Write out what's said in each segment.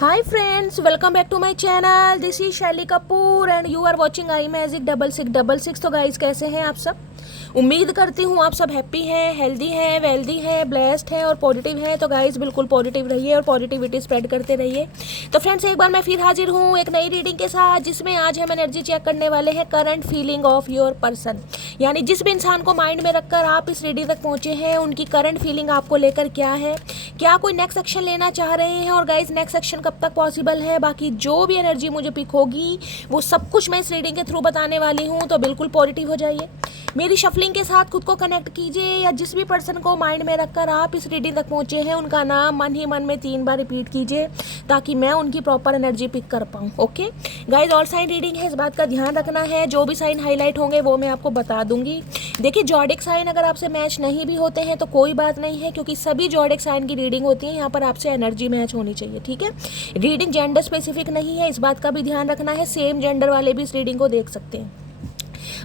Hi friends, welcome back to my channel. This is शैली Kapoor and you are watching I magic 6666। तो guys कैसे हैं आप सब? उम्मीद करती हूँ आप सब हैप्पी हैं, हेल्दी हैं, वेल्दी हैं, ब्लेस्ड हैं और पॉजिटिव हैं। तो गाइस बिल्कुल पॉजिटिव रहिए और पॉजिटिविटी स्प्रेड करते रहिए। तो फ्रेंड्स एक बार मैं फिर हाजिर हूँ एक नई रीडिंग के साथ, जिसमें आज हम एनर्जी चेक करने वाले हैं current feeling of your person. यानी जिस भी इंसान को माइंड में रखकर आप इस रीडिंग तक पहुँचे हैं, उनकी करंट फीलिंग आपको लेकर क्या है, क्या कोई नेक्स्ट एक्शन लेना चाह रहे हैं और गाइस नेक्स्ट एक्शन कब तक पॉसिबल है। बाकी जो भी एनर्जी मुझे पिक होगी वो सब कुछ मैं इस रीडिंग के थ्रू बताने वाली हूँ। तो बिल्कुल पॉजिटिव हो जाइए, मेरी शफलिंग के साथ खुद को कनेक्ट कीजिए, या जिस भी पर्सन को माइंड में रखकर आप इस रीडिंग तक पहुँचे हैं उनका नाम मन ही मन में 3 बार रिपीट कीजिए, ताकि मैं उनकी प्रॉपर एनर्जी पिक कर पाऊँ। Okay guys, all sign reading है, इस बात का ध्यान रखना है। जो भी साइन हाईलाइट होंगे वो मैं आपको बता दूंगी। देखिए जॉडिक साइन अगर आपसे मैच नहीं भी होते हैं तो कोई बात नहीं है, क्योंकि सभी जॉडिक साइन की रीडिंग होती है, यहाँ पर आपसे एनर्जी मैच होनी चाहिए। ठीक है, रीडिंग जेंडर स्पेसिफिक नहीं है, इस बात का भी ध्यान रखना है। सेम जेंडर वाले भी इस रीडिंग को देख सकते हैं।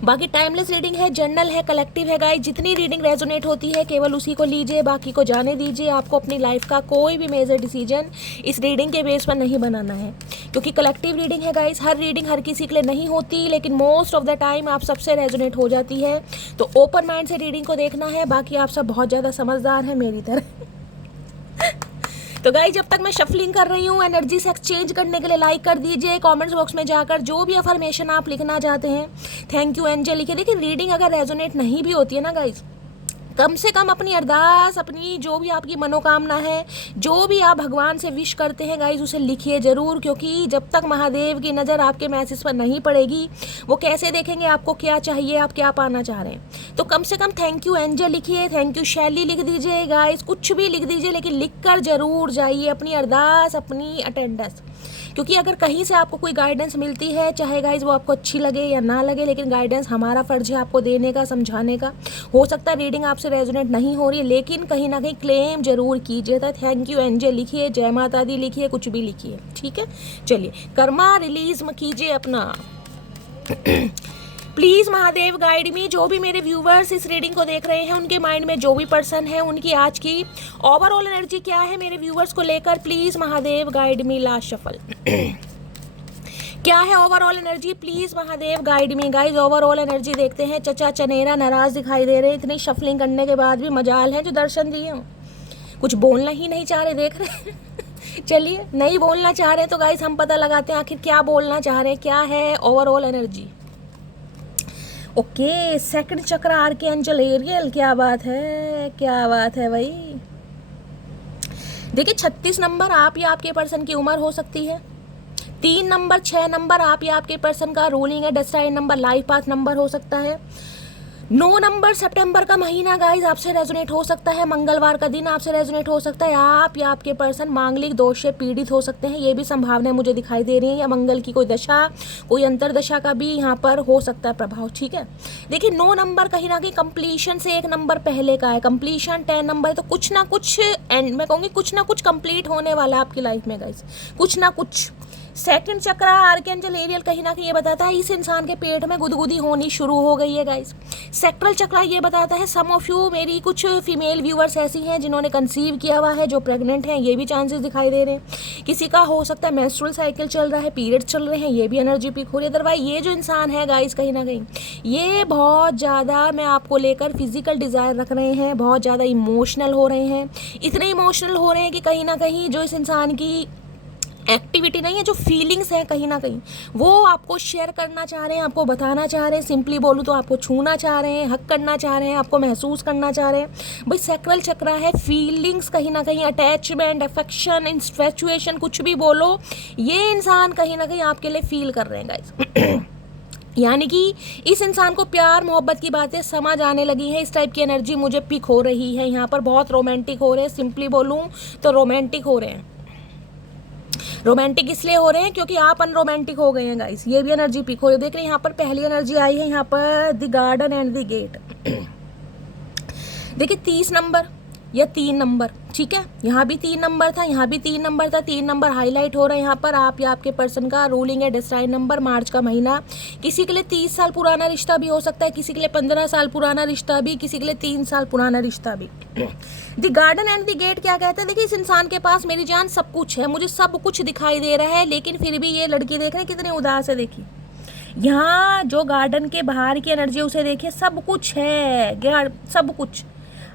बाकी टाइमलेस रीडिंग है, जनरल है, कलेक्टिव है गाइस। जितनी रीडिंग रेजोनेट होती है केवल उसी को लीजिए, बाकी को जाने दीजिए। आपको अपनी लाइफ का कोई भी मेजर डिसीजन इस रीडिंग के बेस पर नहीं बनाना है, क्योंकि कलेक्टिव रीडिंग है गाइस। हर रीडिंग हर किसी के लिए नहीं होती, लेकिन मोस्ट ऑफ द टाइम आप सबसे रेजोनेट हो जाती है। तो ओपन माइंड से रीडिंग को देखना है। बाकी आप सब बहुत ज़्यादा समझदार हैं मेरी तरह। तो गाइस जब तक मैं शफलिंग कर रही हूँ, एनर्जी से एक्सचेंज करने के लिए लाइक कर दीजिए। कमेंट्स बॉक्स में जाकर जो भी अफर्मेशन आप लिखना चाहते हैं, थैंक यू एंजल लिखिए। देखिए रीडिंग अगर रेजोनेट नहीं भी होती है ना गाइस, कम से कम अपनी अरदास, अपनी जो भी आपकी मनोकामना है, जो भी आप भगवान से विश करते हैं गाइस, उसे लिखिए ज़रूर। क्योंकि जब तक महादेव की नज़र आपके मैसेज पर नहीं पड़ेगी, वो कैसे देखेंगे आपको क्या चाहिए, आप क्या पाना चाह रहे हैं। तो कम से कम थैंक यू एंजल लिखिए, थैंक यू शैली लिख दीजिए गाइस, कुछ भी लिख दीजिए, लेकिन लिख कर ज़रूर जाइए अपनी अरदास, अपनी अटेंडेंस। क्योंकि अगर कहीं से आपको कोई गाइडेंस मिलती है, चाहे गाइज वो आपको अच्छी लगे या ना लगे, लेकिन गाइडेंस हमारा फ़र्ज है आपको देने का, समझाने का। हो सकता है रीडिंग आपसे रेजोनेट नहीं हो रही है, लेकिन कहीं ना कहीं क्लेम जरूर कीजिए। तो थैंक यू एंजल लिखिए, जय माता दी लिखिए, कुछ भी लिखिए। ठीक है, चलिए कर्मा रिलीज कीजिए अपना। Please Mahadev guide me. जो भी मेरे व्यूवर्स इस रीडिंग को देख रहे हैं, उनके माइंड में जो भी पर्सन है, उनकी आज की ओवरऑल एनर्जी क्या है मेरे व्यूवर्स को लेकर। Please Mahadev guide me. Last shuffle क्या है overall energy, please Mahadev guide me. Guys overall energy देखते हैं। चचा चनेरा नाराज़ दिखाई दे रहे हैं, इतनी शफलिंग करने के बाद भी मजाल है जो दर्शन दिए हों। कुछ बोलना ही नहीं चाह रहे, देख रहे हैं। चलिए नहीं बोलना चाह रहे तो गाइज हम पता लगाते हैं आखिर क्या बोलना चाह रहे हैं, क्या है ओवरऑल एनर्जी। ओके, सेकंड चक्र आर्कएंजल एरियल, क्या बात है, क्या बात है भाई। देखिए 36 नंबर आप या आपके पर्सन की उम्र हो सकती है। 3 नंबर 6 नंबर आप या आपके पर्सन का रूलिंग है destined number, life path number हो सकता है। 9 नंबर सितंबर का महीना गाइज आपसे रेजोनेट हो सकता है। मंगलवार का दिन आपसे रेजोनेट हो सकता है। आप या आपके पर्सन मांगलिक दोष से पीड़ित हो सकते हैं, ये भी संभावनाएं मुझे दिखाई दे रही हैं। या मंगल की कोई दशा, कोई अंतरदशा का भी यहाँ पर हो सकता है प्रभाव। ठीक है, देखिए 9 नंबर कहीं ना कहीं कंप्लीशन से 1 नंबर पहले का है। कंप्लीशन 10 नंबर है, तो कुछ ना कुछ एंड मैं कहूँगी कुछ ना कुछ कंप्लीट होने वाला है आपकी लाइफ में गाइज, कुछ ना कुछ। सेकंड चक्र आर्कएंजल एरियल कहीं ना कहीं ये बताता है इस इंसान के पेट में गुदगुदी होनी शुरू हो गई है गाइस। सेक्टरल चक्र ये बताता है सम ऑफ यू, मेरी कुछ फीमेल व्यूअर्स ऐसी हैं जिन्होंने कंसीव किया हुआ है, जो प्रेग्नेंट हैं, ये भी चांसेस दिखाई दे रहे हैं। किसी का हो सकता है मेंस्ट्रुअल साइकिल चल रहा है, पीरियड्स चल रहे हैं, ये भी एनर्जी पिक हो रही है। अदरवाइज ये जो इंसान है गाइस कहीं ना कहीं ये बहुत ज़्यादा मैं आपको लेकर फिजिकल डिज़ायर रख रहे हैं, बहुत ज़्यादा इमोशनल हो रहे हैं। इतने इमोशनल हो रहे हैं कि कहीं ना कहीं जो इस इंसान की एक्टिविटी नहीं है, जो फीलिंग्स हैं कहीं ना कहीं वो आपको शेयर करना चाह रहे हैं, आपको बताना चाह रहे हैं। सिंपली बोलूँ तो आपको छूना चाह रहे हैं, हक करना चाह रहे हैं, आपको महसूस करना चाह रहे हैं। भाई सैक्रल चक्र है, फीलिंग्स कहीं ना कहीं, अटैचमेंट, अफेक्शन, इन्फैचुएशन, कुछ भी बोलो, ये इंसान कहीं ना कहीं आपके लिए फील कर रहे हैं गाइस। यानी कि इस इंसान को प्यार मोहब्बत की बातें समझ आने लगी हैं। इस टाइप की एनर्जी मुझे पिक हो रही है यहाँ पर। बहुत रोमांटिक हो रहे हैं, सिंपली बोलूँ तो रोमांटिक हो रहे हैं। रोमांटिक इसलिए हो रहे हैं क्योंकि आप अनरोमांटिक हो गए हैं गाइस, ये भी एनर्जी पिक हो रही है। देख रहे हैं यहाँ पर पहली एनर्जी आई है यहाँ पर the garden and the gate. देखिए 30 नंबर या 3 नंबर, ठीक है। यहाँ भी 3 नंबर था, यहाँ भी 3 नंबर था, 3 नंबर हाईलाइट हो रहा है यहाँ पर। आप या आपके पर्सन का रूलिंग है डिस्टाइन नंबर, मार्च का महीना। किसी के लिए 30 साल पुराना रिश्ता भी हो सकता है, किसी के लिए 15 साल पुराना रिश्ता भी, किसी के लिए 3 साल पुराना रिश्ता भी। The garden and the gate क्या कहता है? देखिए, इस इंसान के पास मेरी जान सब कुछ है, मुझे सब कुछ दिखाई दे रहा है, लेकिन फिर भी ये लड़की देख रहे हैं कितने उदास है। देखिए यहाँ जो गार्डन के बाहर की एनर्जी उसे देखिए, सब कुछ है, सब कुछ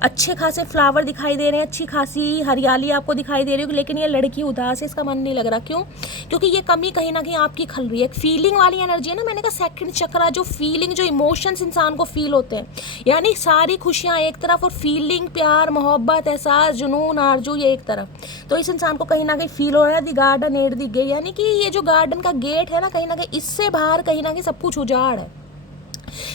अच्छे खासे फ्लावर दिखाई दे रहे हैं, अच्छी खासी हरियाली आपको दिखाई दे रही होगी, लेकिन ये लड़की उदास है, इसका मन नहीं लग रहा। क्यों? क्योंकि ये कमी कहीं ना कहीं आपकी खल रही है। फीलिंग वाली एनर्जी है ना, मैंने कहा सेकंड चक्रा, जो फीलिंग, जो इमोशंस इंसान को फील होते हैं, यानी सारी खुशियाँ एक तरफ और फीलिंग, प्यार, मोहब्बत, एहसास, जुनून, आरजू ये एक तरफ। तो इस इंसान को कहीं ना कहीं फील हो रहा है the garden at the gate, यानी कि ये जो गार्डन का गेट है ना, कहीं ना कहीं इससे बाहर कहीं ना कहीं सब कुछ उजाड़ है।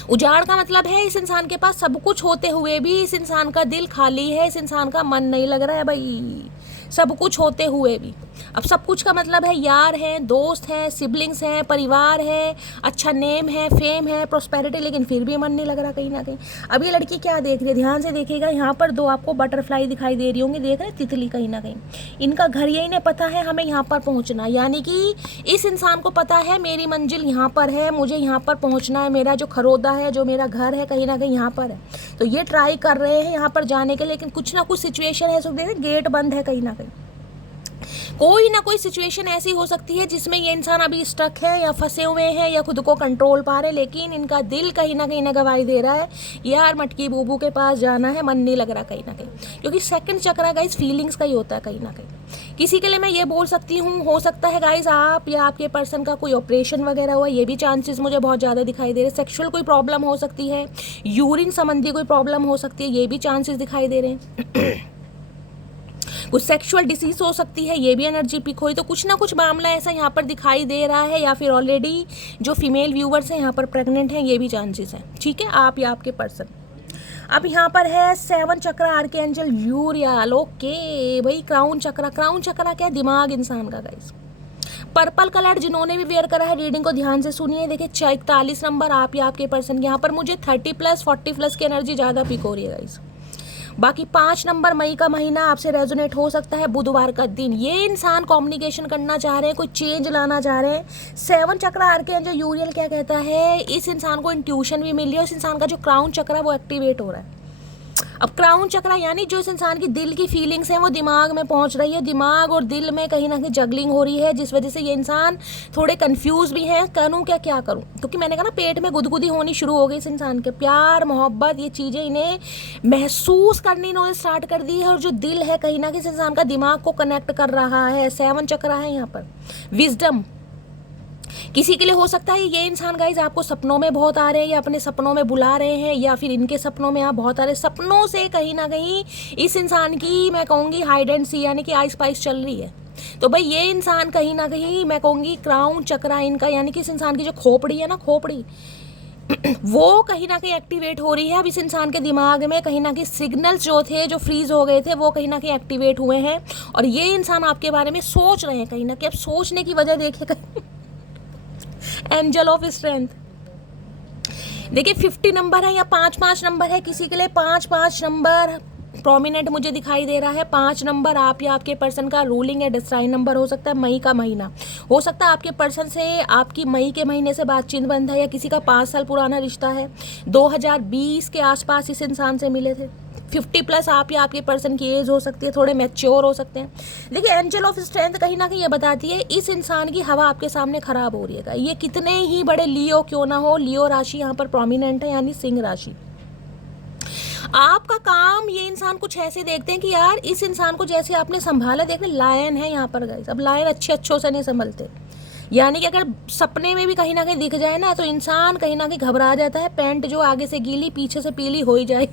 उजाड़ का मतलब है इस इंसान के पास सब कुछ होते हुए भी इस इंसान का दिल खाली है, इस इंसान का मन नहीं लग रहा है भाई, सब कुछ होते हुए भी। अब सब कुछ का मतलब है यार हैं, दोस्त हैं, सिबलिंग्स हैं, परिवार है, अच्छा नेम है, फेम है, प्रॉस्पेरिटी, लेकिन फिर भी मन नहीं लग रहा कहीं ना कहीं। अब ये लड़की क्या देख रही है? ध्यान से देखिएगा, यहाँ पर 2 आपको बटरफ्लाई दिखाई दे रही होंगी, देख रहे हैं, तितली कहीं ना कहीं। इनका घर यही नहीं पता है हमें यहाँ पर पहुँचना, यानी कि इस इंसान को पता है मेरी मंजिल यहाँ पर है, मुझे यहाँ पर पहुँचना है, मेरा जो खरोदा है, जो मेरा घर है कहीं ना कहीं यहाँ पर है। तो ये ट्राई कर रहे हैं यहाँ पर जाने के, लेकिन कुछ ना कुछ सिचुएशन है, सब देखें गेट बंद है कहीं ना कहीं। कोई ना कोई सिचुएशन ऐसी हो सकती है जिसमें ये इंसान अभी स्टक है या फंसे हुए हैं या खुद को कंट्रोल पा रहे, लेकिन इनका दिल कहीं ना कहीं ना गवाही दे रहा है यार मटकी बूबू के पास जाना है, मन नहीं लग रहा कहीं ना कहीं। क्योंकि सेकंड चक्रा गाइस फीलिंग्स का ही होता है कहीं ना कहीं। किसी के लिए मैं ये बोल सकती हूँ, हो सकता है गाइस आप या आपके पर्सन का कोई ऑपरेशन वगैरह हुआ, ये भी चांसेस मुझे बहुत ज़्यादा दिखाई दे रहे हैं। सेक्सुअल कोई प्रॉब्लम हो सकती है, यूरिन संबंधी कोई प्रॉब्लम हो सकती है, ये भी चांसेस दिखाई दे रहे हैं। कुछ सेक्सुअल डिसीज हो सकती है, ये भी एनर्जी पिक हुई। तो कुछ ना कुछ मामला ऐसा यहाँ पर दिखाई दे रहा है, या फिर ऑलरेडी जो फीमेल व्यूवर्स हैं यहाँ पर प्रेग्नेंट हैं, ये भी चांसेस हैं, ठीक है, आप या आपके पर्सन। अब यहाँ पर है 7 चक्रा आर्कएंजल यूरियल। ओके भाई, क्राउन चक्रा, क्राउन चक्रा क्या है? दिमाग इंसान का गाइस। पर्पल कलर जिन्होंने भी वेयर करा है, रीडिंग को ध्यान से सुनिए। देखिए 41 नंबर आप या आपके पर्सन, यहाँ पर मुझे 30+, 40+ की एनर्जी ज़्यादा पिक हो रही है गाइस। बाकी 5 नंबर मई का महीना आपसे रेजोनेट हो सकता है, बुधवार का दिन। ये इंसान कम्युनिकेशन करना चाह रहे हैं, कोई चेंज लाना चाह रहे हैं। 7 चक्र आर्कएंजल यूरियल क्या कहता है? इस इंसान को इंट्यूशन भी मिल रही है, इस इंसान का जो क्राउन चक्र वो एक्टिवेट हो रहा है। अब क्राउन चक्र यानी जो इस इंसान की दिल की फीलिंग्स हैं वो दिमाग में पहुंच रही है, दिमाग और दिल में कहीं ना कहीं जगलिंग हो रही है, जिस वजह से ये इंसान थोड़े कंफ्यूज भी हैं, करूं क्या करूं। क्योंकि मैंने कहा ना, पेट में गुदगुदी होनी शुरू हो गई इस इंसान के। प्यार, मोहब्बत, ये चीज़ें इन्हें महसूस करनी इन्होंने स्टार्ट कर दी है, और जो दिल है कहीं ना कहीं इस इंसान का दिमाग को कनेक्ट कर रहा है। 7 चक्र है यहाँ पर। विजडम किसी के लिए हो सकता है ये इंसान गाइज आपको सपनों में बहुत आ रहे हैं, या अपने सपनों में बुला रहे हैं, या फिर इनके सपनों में आप बहुत आ रहे हैं। सपनों से कहीं ना कहीं इस इंसान की मैं कहूँगी हाइड एंड सी यानी कि आई स्पाइस चल रही है। तो भाई ये इंसान कहीं ना कहीं मैं कहूँगी क्राउन चक्रा इनका, यानी कि इस इंसान की जो खोपड़ी है ना, खोपड़ी वो कहीं ना कहीं एक्टिवेट हो रही है। अब इस इंसान के दिमाग में कहीं ना कहीं सिग्नल्स जो थे, जो फ्रीज हो गए थे, वो कहीं ना कहीं एक्टिवेट हुए हैं, और ये इंसान आपके बारे में सोच रहे हैं कहीं ना कहीं। अब सोचने की वजह देखिए कहीं एंजल ऑफ स्ट्रेंथ देखिए 50 नंबर है या 5-5 नंबर है, किसी के लिए 5-5 नंबर प्रोमिनेंट मुझे दिखाई दे रहा है। 5 नंबर आप या आपके पर्सन का रूलिंग या डिस्ट्राइन नंबर हो सकता है। मई का महीना हो सकता है आपके पर्सन से आपकी मई के महीने से बातचीत बंद है, या किसी का 5 साल पुराना रिश्ता है, 2020 के आसपास इस इंसान से मिले थे। 50+ आप या आपके पर्सन की एज हो सकती है, थोड़े मैच्योर हो सकते हैं। देखिए एंजल ऑफ स्ट्रेंथ कहीं ना कहीं ये बताती है इस इंसान की हवा आपके सामने खराब हो रही है। ये कितने ही बड़े लियो क्यों ना हो, लियो राशि यहाँ पर प्रोमिनेंट है, यानी सिंह राशि। आपका काम, ये इंसान कुछ ऐसे देखते हैं कि यार इस इंसान को जैसे आपने संभाला, देखने लायन है यहाँ पर गाइस। अब लायन अच्छों से नहीं संभलते, यानी कि अगर सपने में भी कहीं ना कहीं दिख जाए ना, तो इंसान कहीं ना कहीं घबरा जाता है। पैंट जो आगे से गीली पीछे से पीली हो ही जाए।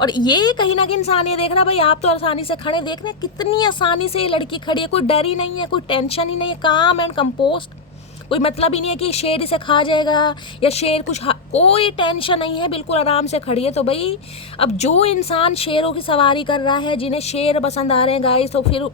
और ये कहीं ना कहीं इंसान ये देख रहा है भाई आप तो आसानी से खड़े, देख रहे हैं कितनी आसानी से ये लड़की खड़ी है, कोई डर ही नहीं है, कोई टेंशन ही नहीं है, काम एंड कंपोस्ट। कोई मतलब ही नहीं है कि शेर इसे खा जाएगा या शेर कुछ, कोई टेंशन नहीं है, बिल्कुल आराम से खड़ी है। तो भाई अब जो इंसान शेरों की सवारी कर रहा है, जिन्हें शेर पसंद आ रहे हैं गाइस, तो फिर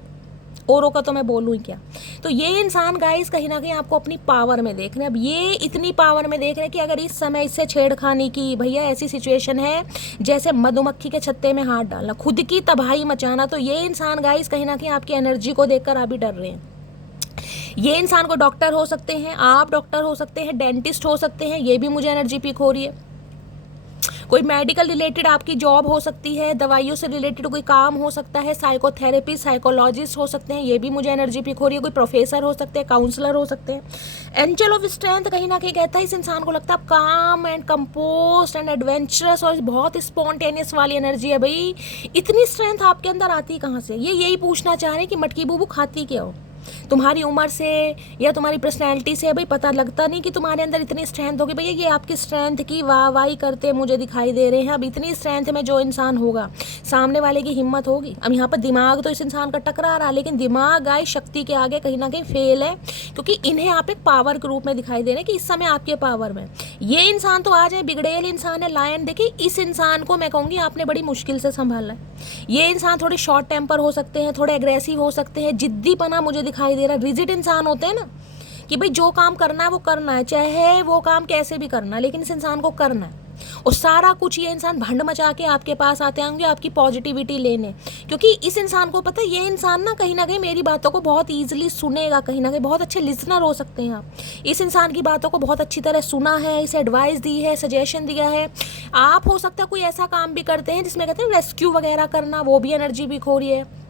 औरों का तो मैं बोलूँ ही क्या। तो ये इंसान गाइस कहीं ना कहीं आपको अपनी पावर में देख रहे हैं। अब ये इतनी पावर में देख रहे हैं कि अगर इस समय इससे छेड़खानी की, भैया ऐसी सिचुएशन है जैसे मधुमक्खी के छत्ते में हाथ डालना, खुद की तबाही मचाना, तो ये इंसान गाइस कहीं ना कहीं आपकी एनर्जी को देखकर आप भी डर रहे हैं। ये इंसान को डॉक्टर हो सकते हैं, आप डॉक्टर हो सकते हैं, डेंटिस्ट हो सकते हैं, ये भी मुझे एनर्जी पीक हो रही है। कोई मेडिकल रिलेटेड आपकी जॉब हो सकती है, दवाइयों से रिलेटेड कोई काम हो सकता है, साइकोथेरेपी, साइकोलॉजिस्ट हो सकते हैं, ये भी मुझे एनर्जी पिक हो रही है। कोई प्रोफेसर हो सकते हैं, काउंसलर हो सकते हैं। एंजल ऑफ स्ट्रेंथ कहीं ना कहीं कहता है इस इंसान को लगता है आप काम एंड कंपोस्ट एंड एडवेंचरस और बहुत स्पॉन्टेनियस वाली एनर्जी है। भाई इतनी स्ट्रेंथ आपके अंदर आती कहाँ से? ये यही पूछना चाह रहे हैं कि मटकी बूबू खाती क्या हो? तुम्हारी उम्र से या तुम्हारी पर्सनैलिटी से भाई पता लगता नहीं कि तुम्हारे अंदर इतनी स्ट्रेंथ होगी। भैया ये आपकी स्ट्रेंथ की वाहवाही करते मुझे दिखाई दे रहे हैं। अब इतनी स्ट्रेंथ में जो इंसान होगा, सामने वाले की हिम्मत होगी। अब यहाँ पर दिमाग तो इस इंसान का टकरा रहा है, लेकिन दिमाग गाय शक्ति के आगे कहीं ना कहीं फेल है, क्योंकि इन्हें आप एक पावर के रूप में दिखाई दे रहे हैं कि इस समय आपके पावर में। ये इंसान तो आ जाए बिगड़ेल इंसान है, लायन। देखिए इस इंसान को मैं कहूँगी आपने बड़ी मुश्किल से संभाला है। ये इंसान थोड़े शॉर्ट टेम्पर हो सकते हैं, थोड़े एग्रेसिव हो सकते हैं, जिद्दीपना मुझे दिखाई दे रहा है। रिजिड इंसान होते हैं ना कि भाई जो काम करना है वो करना है, चाहे वो काम कैसे भी करना है, लेकिन इस इंसान को करना है। और सारा कुछ ये इंसान भंड मचा के आपके पास आते होंगे आपकी पॉजिटिविटी लेने, क्योंकि इस इंसान को पता है ये इंसान ना कहीं मेरी बातों को बहुत ईजिली सुनेगा। कहीं ना कहीं बहुत अच्छे लिसनर हो सकते हैं आप। इस इंसान की बातों को बहुत अच्छी तरह सुना है, इसे एडवाइस दी है, सजेशन दिया है। आप हो सकता है कोई ऐसा काम भी करते हैं जिसमें कहते हैं रेस्क्यू वगैरह करना, वो भी एनर्जी भी खो रही है।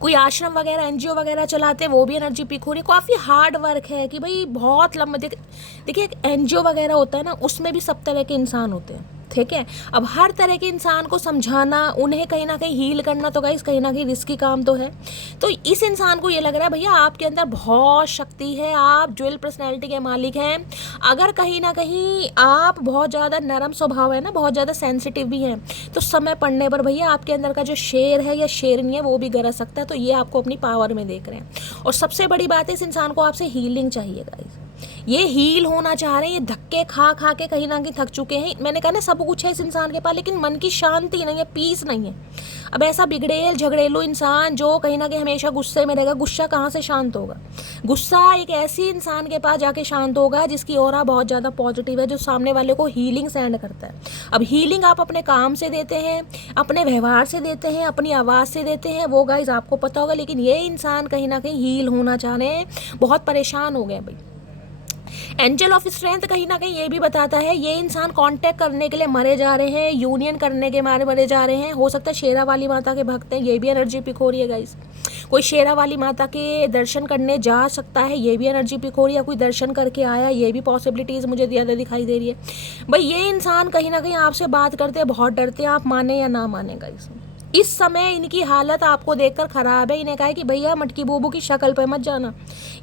कोई आश्रम वगैरह, एनजीओ वगैरह चलाते हैं, वो भी एनर्जी पिक हो रही है। काफ़ी हार्ड वर्क है कि भाई बहुत लंबा। देखिए एक एनजीओ वगैरह होता है ना, उसमें भी सब तरह के इंसान होते हैं, ठीक है। अब हर तरह के इंसान को समझाना, उन्हें कहीं ना कहीं हील करना तो गाइस कहीं ना कहीं रिस्की काम तो है। तो इस इंसान को ये लग रहा है भैया आपके अंदर बहुत शक्ति है, आप ड्यूअल पर्सनैलिटी के मालिक हैं। अगर कहीं ना कहीं आप बहुत ज़्यादा नरम स्वभाव है ना, बहुत ज़्यादा सेंसिटिव भी हैं, तो समय पड़ने पर भैया आपके अंदर का जो शेर है या शेरनी है वो भी गरज सकता है। तो ये आपको अपनी पावर में देख रहे हैं। और सबसे बड़ी बात है इस इंसान को आपसे हीलिंग चाहिए गाइस। ये हील होना चाह रहे हैं, ये धक्के खा खा के कहीं ना कहीं थक चुके हैं। मैंने कहा ना सब कुछ है इस इंसान के पास, लेकिन मन की शांति नहीं है, पीस नहीं है। अब ऐसा बिगड़ेल झगड़ेलू इंसान जो कहीं ना कहीं हमेशा गुस्से में रहेगा, गुस्सा कहाँ से शांत होगा? गुस्सा एक ऐसी इंसान के पास जाके शांत होगा जिसकी ऑरा बहुत ज़्यादा पॉजिटिव है, जो सामने वाले को हीलिंग सेंड करता है। अब हीलिंग आप अपने काम से देते हैं, अपने व्यवहार से देते हैं, अपनी आवाज़ से देते हैं, वो गाइस आपको पता होगा। लेकिन ये इंसान कहीं ना कहीं हील होना चाह रहे हैं, बहुत परेशान हो गए भाई। एंजल ऑफ स्ट्रेंथ कहीं ना कहीं ये भी बताता है ये इंसान कांटेक्ट करने के लिए मरे जा रहे हैं, यूनियन करने के मारे मरे जा रहे हैं। हो सकता है शेरा वाली माता के भक्त हैं, ये भी एनर्जी पिक हो रही है गाइस। कोई शेरा वाली माता के दर्शन करने जा सकता है, ये भी एनर्जी पिक हो रही है। कोई दर्शन करके आया, ये भी पॉसिबिलिटीज़ मुझे ज़्यादा दिखाई दे रही है। भाई ये इंसान कहीं ना कहीं आपसे बात करते हैं, बहुत डरते हैं, आप माने या ना माने गाइस। इस समय इनकी हालत आपको देखकर ख़राब है। इन्हें कहा है कि भैया मटकी बूबू की शक्ल पे मत जाना।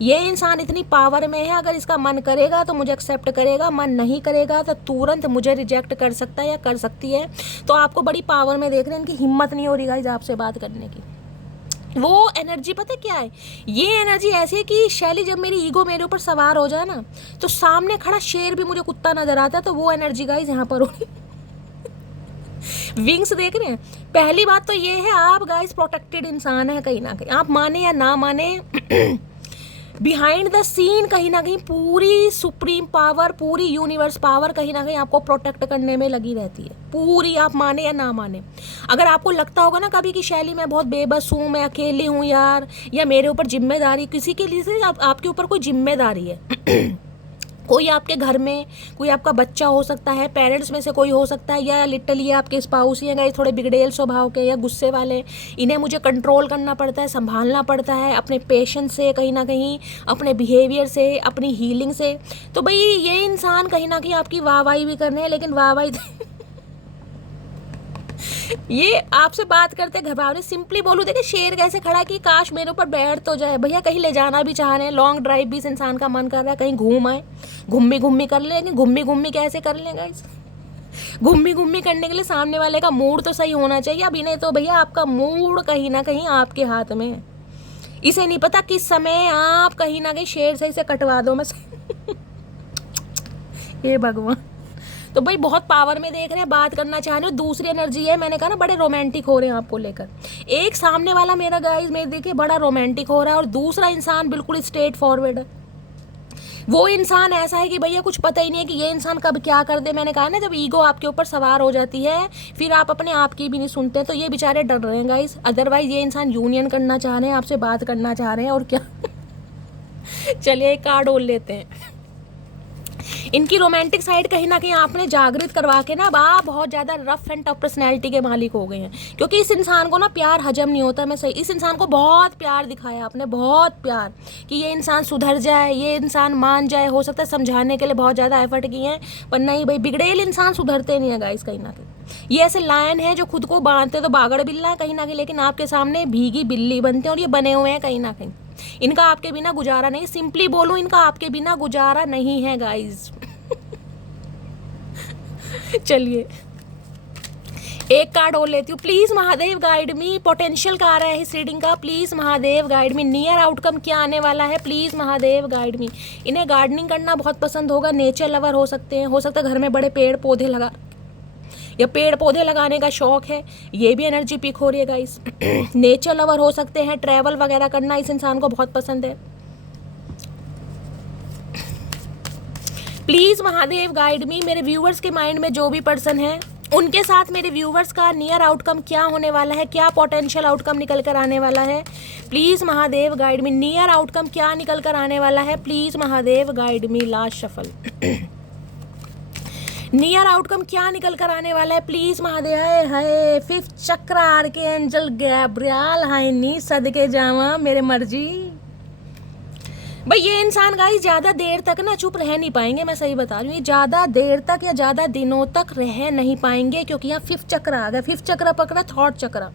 ये इंसान इतनी पावर में है, अगर इसका मन करेगा तो मुझे एक्सेप्ट करेगा, मन नहीं करेगा तो तुरंत मुझे रिजेक्ट कर सकता है या कर सकती है। तो आपको बड़ी पावर में देख रहे हैं, इनकी हिम्मत नहीं हो रही गाइस आपसे बात करने की। वो एनर्जी पता क्या है? ये एनर्जी ऐसी है कि शैली जब मेरी ईगो मेरे ऊपर सवार हो जाए ना, तो सामने खड़ा शेर भी मुझे कुत्ता नजर आता है। तो वो एनर्जी गाइस यहाँ पर हो रही। विंग्स देख रहे हैं। पहली बात तो ये है आप गाइस प्रोटेक्टेड इंसान है कहीं ना कहीं, आप माने या ना माने। बिहाइंड द सीन कहीं ना कहीं पूरी सुप्रीम पावर, पूरी यूनिवर्स पावर कहीं ना कहीं आपको प्रोटेक्ट करने में लगी रहती है पूरी, आप माने या ना माने। अगर आपको लगता होगा ना कभी कि शैली मैं बहुत बेबस हूँ, मैं अकेली हूँ यार, या मेरे ऊपर जिम्मेदारी, किसी के लिए आपके ऊपर कोई जिम्मेदारी है कोई आपके घर में कोई आपका बच्चा हो सकता है, पेरेंट्स में से कोई हो सकता है, या लिटरली आपके स्पाउस या थोड़े बिगड़ेल स्वभाव के या गुस्से वाले, इन्हें मुझे कंट्रोल करना पड़ता है, संभालना पड़ता है अपने पेशेंस से, कहीं ना कहीं अपने बिहेवियर से, अपनी हीलिंग से। तो भाई ये इंसान कहीं ना कहीं आपकी वाहवाही भी करने हैं, लेकिन वाहवाही ये आपसे बात करते घबरा रहे। सिंपली बोलूँ, देखिए शेर कैसे खड़ा कि काश मेरे ऊपर बैठ तो जाए। भैया कहीं ले जाना भी चाह रहे हैं, लॉन्ग ड्राइव भी इस इंसान का मन कर रहा है, कहीं घूम आए, घूमी कर ले। लेकिन घूमी कैसे कर लेगा इस घूमी करने के लिए सामने वाले का मूड तो सही होना चाहिए। अब इन्हें तो भैया आपका मूड कहीं ना कहीं आपके हाथ में है, इसे नहीं पता किस समय आप कहीं ना कहीं शेर से इसे कटवा दो मैं ये भगवान। तो भाई बहुत पावर में देख रहे हैं, बात करना चाह रहे हो, दूसरी एनर्जी है। मैंने कहा ना बड़े रोमांटिक हो रहे हैं आपको लेकर। एक सामने वाला मेरा गाइस मेरे देखिए बड़ा रोमांटिक हो रहा है, और दूसरा इंसान बिल्कुल स्ट्रेट फॉरवर्ड है। वो इंसान ऐसा है कि भैया कुछ पता ही नहीं है कि ये इंसान कब क्या कर दे। मैंने कहा ना जब ईगो आपके ऊपर सवार हो जाती है फिर आप अपने आप की भी नहीं सुनते हैं। तो ये बेचारे डर रहे हैं गाइस, अदरवाइज ये इंसान यूनियन करना चाह रहे हैं, आपसे बात करना चाह रहे हैं और क्या। चलिए एक कार्ड और लेते हैं। इनकी रोमांटिक साइड कहीं ना कहीं आपने जागृत करवा के ना अब आप बहुत ज़्यादा रफ एंड टफ पर्सनैलिटी के मालिक हो गए हैं, क्योंकि इस इंसान को ना प्यार हजम नहीं होता। मैं सही, इस इंसान को बहुत प्यार दिखाया आपने, बहुत प्यार, कि ये इंसान सुधर जाए, ये इंसान मान जाए। हो सकता है समझाने के लिए बहुत ज़्यादा एफर्ट किए हैं, पर नहीं भाई, बिगड़ेल इंसान सुधरते नहीं है गाइस कहीं ना कहीं। ये ऐसे लायन है जो खुद को बांधते तो बागड़ बिल्ला है कहीं ना कहीं, लेकिन आपके सामने भीगी बिल्ली बनते हैं, और ये बने हुए हैं कहीं ना कहीं। इनका आपके बिना गुजारा नहीं, सिंपली बोलूँ इनका आपके बिना गुजारा नहीं है गाइस। चलिए एक कार्ड और लेती हूँ। Please Mahadev guide me, potential का आ रहा है इस रीडिंग का। Please Mahadev guide me, near outcome क्या आने वाला है, प्लीज महादेव गाइड मी। इन्हें गार्डनिंग करना बहुत पसंद होगा, नेचर लवर हो सकते हैं, हो सकता है घर में बड़े पेड़ पौधे लगा या पेड़ पौधे लगाने का शौक है, ये भी एनर्जी पिक हो रही है गाइस। नेचर लवर हो सकते हैं, ट्रैवल वगैरह करना इस इंसान को बहुत पसंद है। प्लीज महादेव गाइड मी, मेरे व्यूवर्स के माइंड में जो भी पर्सन है उनके साथ मेरे व्यूवर्स का नियर आउटकम क्या होने वाला है, क्या पोटेंशियल आउटकम निकल कर आने वाला है। Please Mahadev guide me, near outcome क्या निकल कर आने वाला है, please Mahadev guide me. Last shuffle. Near outcome क्या निकल कर आने वाला है, प्लीज महादेव। हाय फिफ्थ चक्र आर्कएंजल गैब्रियल, हाय नी सदके जावा मेरे मर्जी। भाई ये इंसान गाइस ज़्यादा देर तक ना चुप रह नहीं पाएंगे, मैं सही बता रही हूँ। ये ज़्यादा देर तक या ज़्यादा दिनों तक रह नहीं पाएंगे, क्योंकि यहाँ फिफ्थ चक्र आ गया। फिफ्थ चक्र पकड़ा, थॉट चक्र।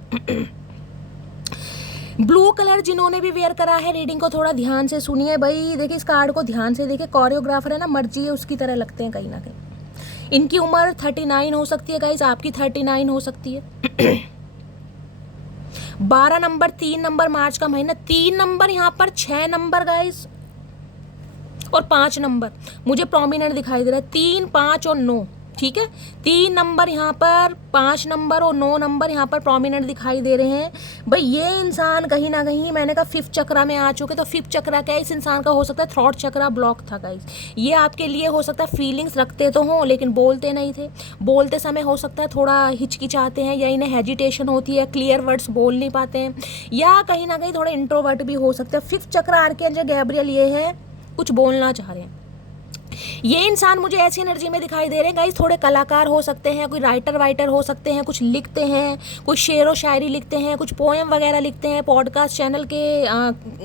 ब्लू कलर जिन्होंने भी वेयर करा है, रीडिंग को थोड़ा ध्यान से सुनिए भाई। देखिए इस कार्ड को ध्यान से देखिए, कोरियोग्राफर है ना, मर्जी है उसकी तरह लगते हैं कहीं ना कहीं। इनकी उम्र 39 हो सकती है गाइस, आपकी 39 हो सकती है। 12 नंबर, 3 नंबर, मार्च का महीना, 3 नंबर यहाँ पर, 6 नंबर गाइस और 5 नंबर मुझे प्रोमिनेंट दिखाई दे रहा है। 3, 5 और 9, ठीक है। 3 नंबर यहाँ पर, 5 नंबर और 9 नंबर यहाँ पर प्रोमिनेंट दिखाई दे रहे हैं। भाई ये इंसान कहीं ना कहीं, मैंने कहा फिफ्थ चक्रा में आ चुके, तो फिफ्थ चक्रा क्या है इस इंसान का, हो सकता है थ्रॉट चक्रा ब्लॉक था गाइस। ये आपके लिए हो सकता है फीलिंग्स रखते तो हों लेकिन बोलते नहीं थे। बोलते समय हो सकता है थोड़ा हिचकिचाते हैं, या इन्हें हेजिटेशन होती है, क्लियर वर्ड्स बोल नहीं पाते हैं, या कहीं ना कहीं थोड़े इंट्रोवर्ट भी हो सकते हैं। फिफ्थ चक्रा आर्कएंजल गैब्रियल ये है, कुछ बोलना चाह रहे हैं। ये इंसान मुझे ऐसी एनर्जी में दिखाई दे रहे हैं गाइस, थोड़े कलाकार हो सकते हैं, कोई राइटर वाइटर हो सकते हैं, कुछ लिखते हैं, कोई शेर व शायरी लिखते हैं, कुछ पोएम वगैरह लिखते हैं, पॉडकास्ट चैनल के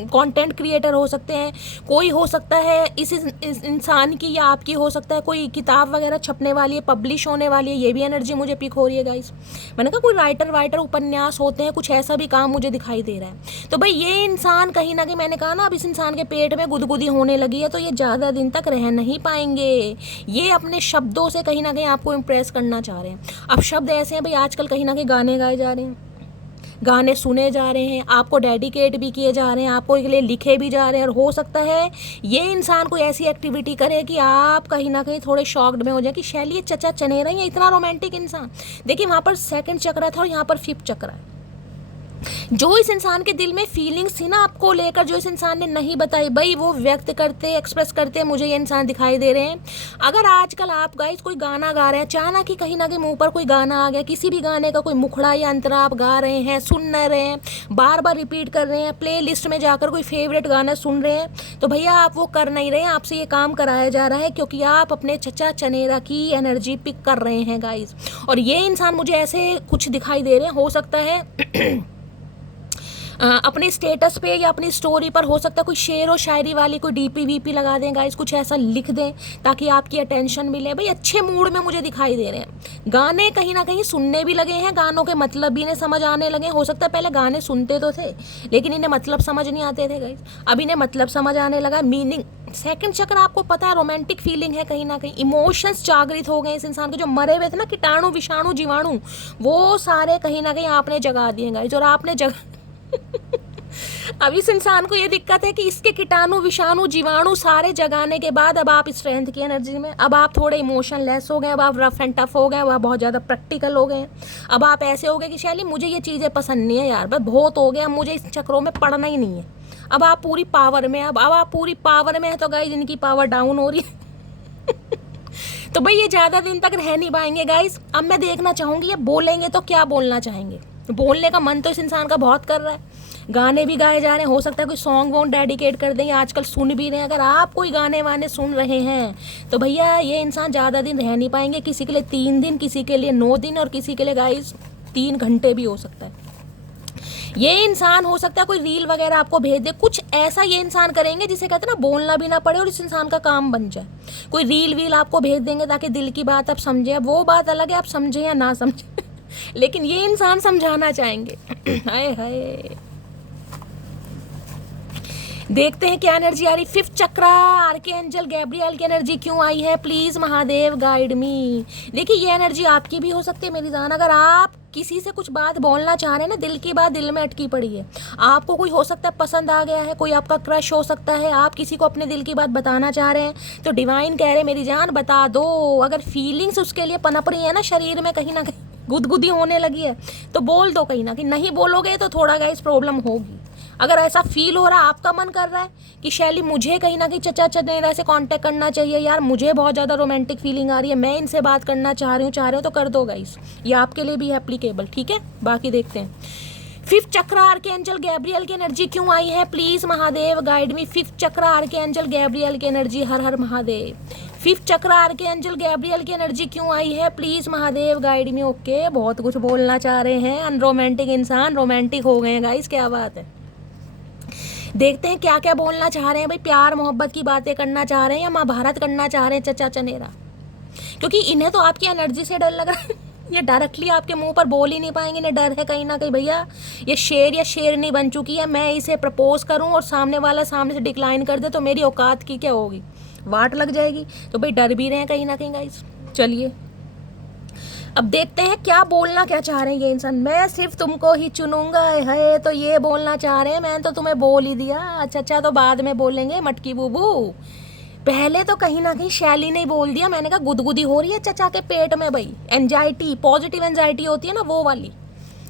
कंटेंट क्रिएटर हो सकते हैं। कोई हो सकता है इस इंसान की या आपकी हो सकता है कोई किताब वगैरह छपने वाली है, पब्लिश होने वाली है, ये भी एनर्जी मुझे पिक हो रही है गाइस। मैंने कहा कोई राइटर वाइटर, उपन्यास होते हैं, कुछ ऐसा भी काम मुझे दिखाई दे रहा है। तो भाई ये इंसान कहीं ना कहीं, मैंने कहा ना अब इस इंसान के पेट में गुदगुदी होने लगी है, तो ये ज़्यादा दिन तक रह नहीं पाएंगे। ये अपने शब्दों से कहीं ना कहीं आपको इम्प्रेस करना चाह रहे हैं। अब शब्द ऐसे हैं भाई, आजकल कहीं ना कहीं गाने गाए जा रहे हैं, गाने सुने जा रहे हैं, आपको डेडिकेट भी किए जा रहे हैं, आपको इसके लिए लिखे भी जा रहे हैं। और हो सकता है ये इंसान कोई ऐसी एक्टिविटी करे कि आप कहीं ना कहीं थोड़े शॉक्ड में हो जाए कि शैली चचा चने रही है, इतना रोमांटिक इंसान। देखिए वहाँ पर सेकंड चक्र था और यहाँ पर फिफ्थ चक्र है। जो इस इंसान के दिल में फीलिंग्स थी ना आपको लेकर, जो इस इंसान ने नहीं बताई, भाई वो व्यक्त करते, एक्सप्रेस करते मुझे ये इंसान दिखाई दे रहे हैं। अगर आजकल आप गाइस कोई गाना गा रहे हैं, अचानक ही कहीं ना कहीं मुंह पर कोई गाना आ गया, किसी भी गाने का कोई मुखड़ा या अंतरा आप गा रहे हैं, सुन न रहे हैं, बार बार रिपीट कर रहे हैं, प्ले लिस्ट में जाकर कोई फेवरेट गाना सुन रहे हैं, तो भैया आप वो कर नहीं रहे हैं, आपसे ये काम कराया जा रहा है, क्योंकि आप अपने चचा चनेरा की एनर्जी पिक कर रहे हैं गाइस। और ये इंसान मुझे ऐसे कुछ दिखाई दे रहे हैं, हो सकता है अपने स्टेटस पे या अपनी स्टोरी पर हो सकता है कोई शेर और शायरी वाली कोई डीपी वीपी लगा दें गाइस, कुछ ऐसा लिख दें ताकि आपकी अटेंशन मिले। भाई अच्छे मूड में मुझे दिखाई दे रहे हैं। गाने कहीं ना कहीं सुनने भी लगे हैं, गानों के मतलब भी इन्हें समझ आने लगे। हो सकता है पहले गाने सुनते तो थे लेकिन इन्हें मतलब समझ नहीं आते थे गाइस, अब इन्हें मतलब समझ आने लगा, मीनिंग। सेकंड चक्र आपको पता है रोमांटिक फीलिंग है, कहीं ना कहीं इमोशंस जागृत हो गए इस इंसान के। जो मरे हुए थे ना कीटाणु विषाणु जीवाणु, वो सारे कहीं ना कहीं आपने जगा दिए गाइस। और आपने अब इस इंसान को ये दिक्कत है कि इसके कीटाणु विषाणु जीवाणु सारे जगाने के बाद अब आप स्ट्रेंथ की एनर्जी में, अब आप थोड़े इमोशन लेस हो गए, अब आप रफ एंड टफ हो गए, अब आप बहुत ज़्यादा प्रैक्टिकल हो गए हैं। अब आप ऐसे हो गए कि शैली मुझे ये चीज़ें पसंद नहीं है यार, बस बहुत हो गया, मुझे इस चक्रों में पड़ना ही नहीं है। अब आप पूरी पावर में, अब आप पूरी पावर में है तो गाइस इनकी पावर डाउन हो रही है। तो भाई ये ज़्यादा दिन तक रह नहीं पाएंगे गाइस। अब मैं देखना चाहूँगी ये बोलेंगे तो क्या बोलना चाहेंगे। बोलने का मन तो इस इंसान का बहुत कर रहा है, गाने भी गाए जा रहे हैं, हो सकता है कोई सॉन्ग वॉन्ग डेडिकेट कर देंगे, आजकल सुन भी रहे हैं। अगर आप कोई गाने वाने सुन रहे हैं तो भैया ये इंसान ज़्यादा दिन रह नहीं पाएंगे। किसी के लिए 3 दिन, किसी के लिए 9 दिन और किसी के लिए गाइस 3 घंटे भी हो सकता है। ये इंसान हो सकता है कोई रील वगैरह आपको भेज दे, कुछ ऐसा ये इंसान करेंगे जिसे कहते हैं ना बोलना भी ना पड़े और इस इंसान का काम बन जाए। कोई रील वील आपको भेज देंगे ताकि दिल की बात आप समझें। अब वो बात अलग है आप समझें या ना समझें, लेकिन ये इंसान समझाना चाहेंगे। हाय हाय, देखते हैं क्या एनर्जी आ रही। 5th चक्रा आर्कएंजल गैब्रियल की एनर्जी क्यों आई है, प्लीज महादेव गाइड मी। देखिए ये एनर्जी आपकी भी हो सकती है मेरी जान। अगर आप किसी से कुछ बात बोलना चाह रहे हैं ना, दिल की बात दिल में अटकी पड़ी है, आपको कोई हो सकता है पसंद आ गया है, कोई आपका क्रश हो सकता है, आप किसी को अपने दिल की बात बताना चाह रहे हैं, तो डिवाइन कह रहे मेरी जान बता दो। अगर फीलिंग्स उसके लिए पनप रही है ना शरीर में, कहीं ना कहीं गुदगुदी होने लगी है, तो बोल दो कहीं ना कहीं। नहीं बोलोगे तो थोड़ा गाइस प्रॉब्लम होगी। अगर ऐसा फील हो रहा, आपका मन कर रहा है कि शैली मुझे कहीं ना कहीं चचा चनेरा से कांटेक्ट करना चाहिए यार, मुझे बहुत ज़्यादा रोमांटिक फीलिंग आ रही है, मैं इनसे बात करना चाह रही हूँ तो कर दो गाइस, ये आपके लिए भी एप्लीकेबल। ठीक है, बाकी देखते हैं। 5th चक्रा आर्कएंजल गैब्रियल की एनर्जी क्यों आई है, please Mahadev guide me. 5th chakra archangel Gabriel की एनर्जी, हर हर महादेव। 5th चक्रा आर्कएंजल गैब्रियल की एनर्जी क्यों आई है, please Mahadev guide me. Okay, बहुत कुछ बोलना चाह रहे हैं, अनरोमांटिक इंसान रोमांटिक हो गए हैं गाइस, क्या बात है। देखते हैं क्या क्या बोलना चाह रहे हैं भाई। प्यार मोहब्बत की बातें करना चाह रहे हैं या महाभारत करना चाह रहे हैं चचा चनेरा, क्योंकि इन्हें तो आपकी एनर्जी से डर लग रहा है। ये डायरेक्टली आपके मुंह पर बोल ही नहीं पाएंगे, इन्हें डर है कहीं ना कहीं भैया ये शेर या शेरनी बन चुकी है, मैं इसे प्रपोज करूं और सामने वाला सामने से डिक्लाइन कर दे तो मेरी औकात की क्या होगी, वाट लग जाएगी। तो भाई डर भी रहे हैं कहीं ना कहीं गाइस। चलिए अब देखते हैं क्या बोलना क्या चाह रहे हैं ये इंसान। मैं सिर्फ तुमको ही चुनूंगा है, तो ये बोलना चाह रहे हैं, मैंने तो तुम्हें बोल ही दिया। अच्छा तो बाद में बोलेंगे मटकी बूबू, पहले तो कहीं ना कहीं शैली ने बोल दिया। मैंने कहा गुदगुदी हो रही है चचा के पेट में भाई, एंजाइटी, पॉजिटिव एंजाइटी होती है ना वो वाली।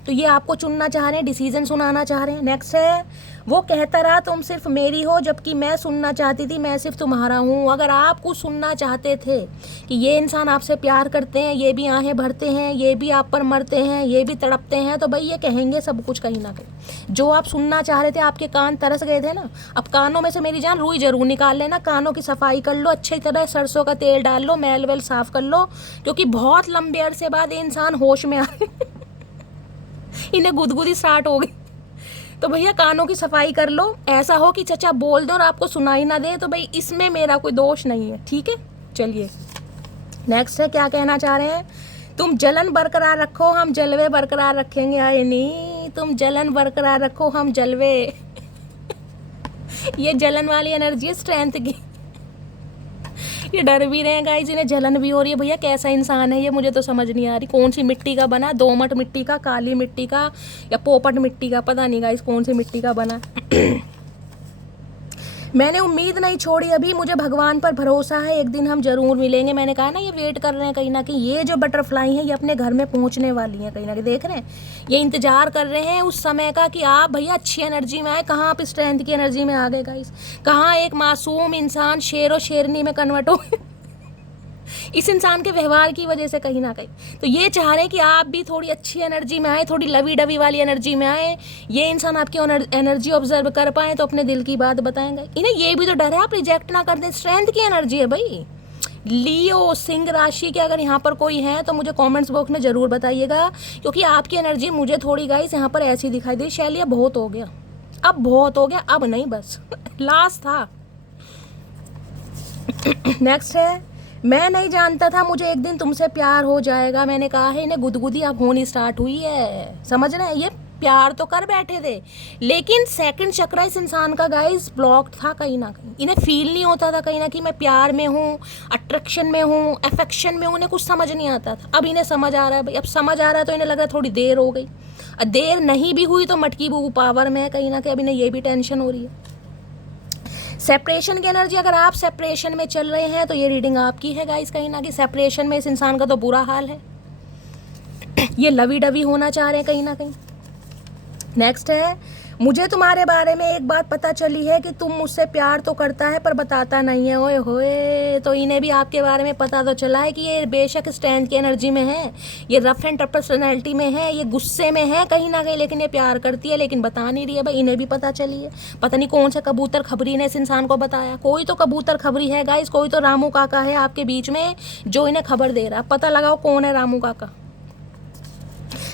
तो ये आपको चुनना चाह रहे हैं, डिसीजन सुनाना चाह रहे हैं। नेक्स्ट है, वो कहता रहा तुम सिर्फ मेरी हो जबकि मैं सुनना चाहती थी मैं सिर्फ तुम्हारा हूँ। अगर आप कुछ सुनना चाहते थे कि ये इंसान आपसे प्यार करते हैं, ये भी आहें भरते हैं, ये भी आप पर मरते हैं, ये भी तड़पते हैं, तो भाई ये कहेंगे सब कुछ कहीं ना कहीं। जो आप सुनना चाह रहे थे, आपके कान तरस गए थे ना, अब कानों में से मेरी जान रुई जरूर निकाल लेना, कानों की सफाई कर लो, अच्छी तरह सरसों का तेल डाल लो, मैल वेल साफ कर लो, क्योंकि बहुत लंबे अरसे बाद ये इंसान होश में आ इन्हें गुदगुदी स्टार्ट हो गई। तो भैया कानों की सफाई कर लो, ऐसा हो कि चचा बोल दो और आपको सुनाई ना दे, तो भाई इसमें मेरा कोई दोष नहीं है। ठीक है, चलिए नेक्स्ट है, क्या कहना चाह रहे हैं। तुम जलन बरकरार रखो हम जलवे बरकरार रखेंगे। आए नहीं, तुम जलन बरकरार रखो हम जलवे। ये जलन वाली एनर्जी है स्ट्रेंथ की। ये डर भी रहे हैं गाइस, इन्हें जलन भी हो रही है। भैया कैसा इंसान है ये, मुझे तो समझ नहीं आ रही। कौन सी मिट्टी का बना, दोमट मिट्टी का, काली मिट्टी का या पोपट मिट्टी का, पता नहीं गाइस कौन सी मिट्टी का बना। मैंने उम्मीद नहीं छोड़ी अभी, मुझे भगवान पर भरोसा है एक दिन हम जरूर मिलेंगे। मैंने कहा ना ये वेट कर रहे हैं कहीं ना कहीं। ये जो बटरफ्लाई हैं ये अपने घर में पहुंचने वाली हैं कहीं ना कहीं, देख रहे हैं ये इंतजार कर रहे हैं उस समय का कि आप भैया अच्छी एनर्जी में आए। कहाँ आप स्ट्रेंथ की एनर्जी में आ गए गाइस, कहाँ एक मासूम इंसान शेर और शेरनी में कन्वर्ट हो गए इस इंसान के व्यवहार की वजह से कहीं ना कहीं। तो ये चाह रहे हैं कि आप भी थोड़ी अच्छी एनर्जी में आए, थोड़ी लवी डवी वाली एनर्जी में आए, ये इंसान आपकी एनर्जी ऑब्जर्व कर पाए तो अपने दिल की बात बताएंगे। इन्हें ये भी तो डर है आप रिजेक्ट ना कर दें, स्ट्रेंथ की एनर्जी है भाई। लियो सिंह राशि के अगर यहाँ पर कोई है तो मुझे कमेंट्स बॉक्स में ज़रूर बताइएगा, क्योंकि आपकी एनर्जी मुझे थोड़ी गाइस यहाँ पर ऐसी दिखाई दी। शैली अब बहुत हो गया, अब बहुत हो गया, अब नहीं बस लास्ट था। नेक्स्ट है, मैं नहीं जानता था मुझे एक दिन तुमसे प्यार हो जाएगा। मैंने कहा है इन्हें गुदगुदी अब होनी स्टार्ट हुई है, समझ रहे हैं ये प्यार तो कर बैठे थे, लेकिन सेकंड चक्रा इस इंसान का गाइस ब्लॉक्ड था कहीं ना कहीं। इन्हें फील नहीं होता था कहीं ना कि मैं प्यार में हूँ, अट्रैक्शन में हूँ, अफेक्शन में हूँ, इन्हें कुछ समझ नहीं आता था। अब इन्हें समझ आ रहा है भाई, अब समझ आ रहा है तो इन्हें लग रहा है थोड़ी देर हो गई। और देर नहीं भी हुई तो मटकी बूबू पावर में है कहीं ना कहीं, अब इन्हें ये भी टेंशन हो रही है। सेपरेशन की एनर्जी, अगर आप सेपरेशन में चल रहे हैं तो ये रीडिंग आपकी है गाइस। कहीं ना कहीं सेपरेशन में इस इंसान का तो बुरा हाल है, ये लवी डवी होना चाह रहे हैं कहीं ना कहीं। नेक्स्ट है, मुझे तुम्हारे बारे में एक बात पता चली है कि तुम मुझसे प्यार तो करता है पर बताता नहीं है। ओए होए, तो इन्हें भी आपके बारे में पता तो चला है कि ये बेशक स्ट्रेंथ की एनर्जी में है, ये रफ एंड टफ पर्सनैलिटी में है, ये गुस्से में है कहीं ना कहीं, लेकिन ये प्यार करती है लेकिन बता नहीं रही है भाई। इन्हें भी पता चली है, पता नहीं कौन सा कबूतर खबरी ने इस इंसान को बताया। कोई तो कबूतर खबरी है गाइस, कोई तो रामू काका है आपके बीच में जो इन्हें खबर दे रहा है। पता लगाओ कौन है रामू काका,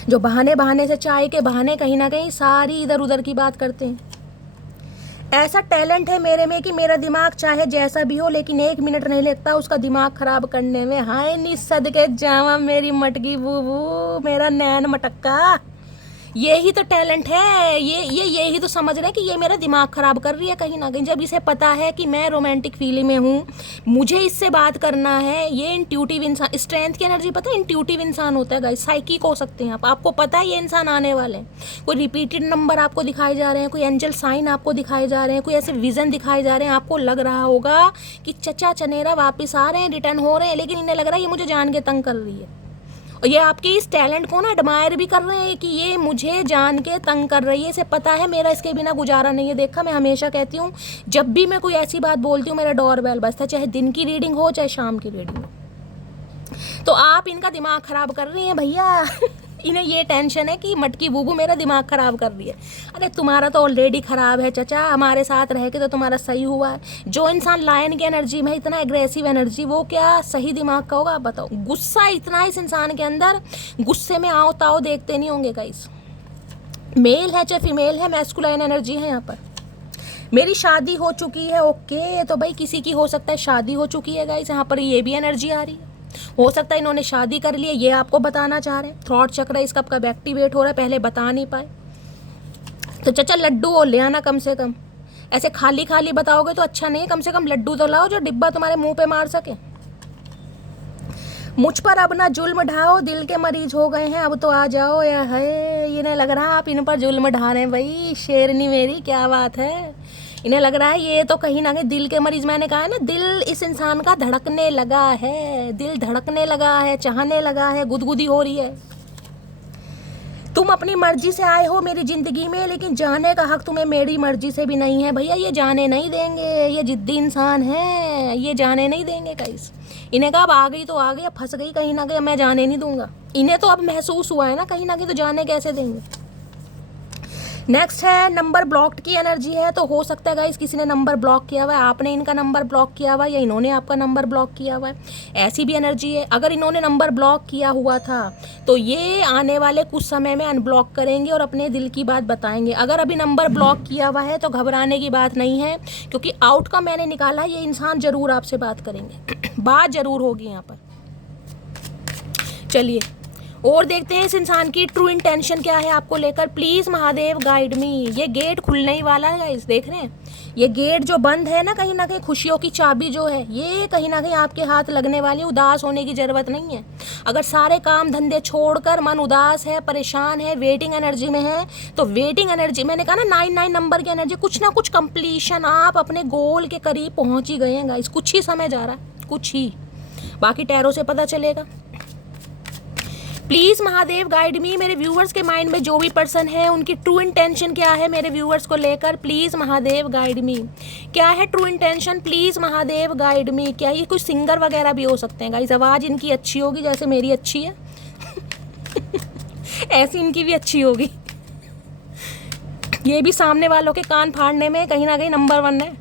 जो बहाने बहाने से, चाय के बहाने कहीं ना कहीं सारी इधर उधर की बात करते हैं। ऐसा टैलेंट है मेरे में कि मेरा दिमाग चाहे जैसा भी हो लेकिन 1 मिनट नहीं लगता उसका दिमाग खराब करने में। हाय नी सदके जावा मेरी मटकी बूबू, मेरा नैन मटक्का, यही तो टैलेंट है। यही तो समझ रहे हैं कि ये मेरा दिमाग खराब कर रही है कहीं ना कहीं। जब इसे पता है कि मैं रोमांटिक फीलिंग में हूँ, मुझे इससे बात करना है, ये इंट्यूटिव इंसान, स्ट्रेंथ की एनर्जी पता है इंट्यूटिव इंसान होता है गाइस, साइकिक हो सकते हैं आप, आपको पता है ये इंसान आने वाले हैं। कोई रिपीटेड नंबर आपको दिखाए जा रहे हैं, कोई एंजल साइन आपको दिखाए जा रहे हैं, कोई ऐसे विजन दिखाए जा रहे हैं, आपको लग रहा होगा कि चचा चनेरा वापस आ रहे हैं, रिटर्न हो रहे हैं, लेकिन इन्हें लग रहा है ये मुझे जान के तंग कर रही है। और ये आपके इस टैलेंट को ना एडमायर भी कर रहे हैं कि ये मुझे जान के तंग कर रही है, इसे पता है मेरा इसके बिना गुजारा नहीं है। देखा, मैं हमेशा कहती हूँ जब भी मैं कोई ऐसी बात बोलती हूँ मेरा डोरबेल बजता है, चाहे दिन की रीडिंग हो चाहे शाम की रीडिंग हो। तो आप इनका दिमाग खराब कर रही हैं भैया। इन्हें ये टेंशन है कि मटकी बूबू मेरा दिमाग खराब कर रही है। अरे तुम्हारा तो ऑलरेडी खराब है चचा, हमारे साथ रह के तो तुम्हारा सही हुआ है। जो इंसान लायन की एनर्जी में, इतना एग्रेसिव एनर्जी, वो क्या सही दिमाग का होगा आप बताओ। गुस्सा इतना है इस इंसान के अंदर, गुस्से में आओ ताओ देखते नहीं होंगे गाइस। मेल है चाहे फीमेल है, मैस्कुलाइन एनर्जी है यहाँ पर। मेरी शादी हो चुकी है, ओके, तो भाई किसी की हो सकता है शादी हो चुकी है गाइस, यहाँ पर ये भी एनर्जी आ रही है। हो सकता है इन्होंने शादी कर ली है, ये आपको बताना चाह रहे हैं। थ्रॉट चक्र इसका कब एक्टिवेट हो रहा है, पहले बता नहीं पाए। तो चचा लड्डू वो ले आना कम से कम, ऐसे खाली खाली बताओगे तो अच्छा नहीं है, कम से कम लड्डू तो लाओ जो डिब्बा तुम्हारे मुंह पे मार सके। मुझ पर अब ना जुल्म ढाओ, दिल के मरीज हो गए हैं, अब तो आ जाओ। या है, इन्हें लग रहा है आप इन पर जुल्म ढा रहे हैं भाई, शेरनी मेरी क्या बात है। इन्हें लग रहा है ये तो कहीं ना कहीं दिल के मरीज, मैंने कहा है ना, दिल इस इंसान का धड़कने लगा है, दिल धड़कने लगा है, चाहने लगा है, गुदगुदी हो रही है। तुम अपनी मर्जी से आए हो मेरी ज़िंदगी में, लेकिन जाने का हक तुम्हें मेरी मर्जी से भी नहीं है भैया। ये जाने नहीं देंगे, ये जिद्दी इंसान है, ये जाने नहीं देंगे गाइस। इन्हें कहा अब आ गई तो आ गई, अब फंस गई कहीं ना कहीं, मैं जाने नहीं दूंगा। इन्हें तो अब महसूस हुआ है ना कहीं ना कहीं, तो जाने कैसे देंगे। नेक्स्ट है नंबर ब्लॉक्ड की एनर्जी है। तो हो सकता है गाइस किसी ने नंबर ब्लॉक किया हुआ है, आपने इनका नंबर ब्लॉक किया हुआ है, या इन्होंने आपका नंबर ब्लॉक किया हुआ है, ऐसी भी एनर्जी है। अगर इन्होंने नंबर ब्लॉक किया हुआ था तो ये आने वाले कुछ समय में अनब्लॉक करेंगे और अपने दिल की बात बताएंगे। अगर अभी नंबर ब्लॉक किया हुआ है तो घबराने की बात नहीं है, क्योंकि आउटकम मैंने निकाला, ये इंसान ज़रूर आपसे बात करेंगे, बात ज़रूर होगी यहाँ पर। चलिए और देखते हैं इस इंसान की ट्रू इंटेंशन क्या है आपको लेकर। Please Mahadev guide me. ये गेट खुलने ही वाला है गाइस, देख रहे हैं ये गेट जो बंद है ना कहीं खुशियों की चाबी जो है ये कहीं ना कहीं आपके हाथ लगने वाली। उदास होने की ज़रूरत नहीं है। अगर सारे काम धंधे छोड़कर मन उदास है, परेशान है, वेटिंग एनर्जी में है, तो वेटिंग एनर्जी, मैंने कहा ना 99 नंबर की एनर्जी, कुछ ना कुछ कंप्लीशन, आप अपने गोल के करीब पहुँच ही गए हैं गाइस। कुछ ही समय जा रहा है, कुछ ही, बाकी टैरो से पता चलेगा। Please Mahadev guide me. मेरे व्यूअर्स के माइंड में जो भी पर्सन है उनकी ट्रू इंटेंशन क्या है मेरे व्यूअर्स को लेकर, प्लीज़ महादेव गाइड मी। क्या है true intention, please Mahadev guide me. क्या ये कुछ सिंगर वगैरह भी हो सकते हैं गाइस, आवाज़ इनकी अच्छी होगी जैसे मेरी अच्छी है ऐसी इनकी भी अच्छी होगी। ये भी सामने वालों के कान फाड़ने में कहीं ना कहीं नंबर 1 है।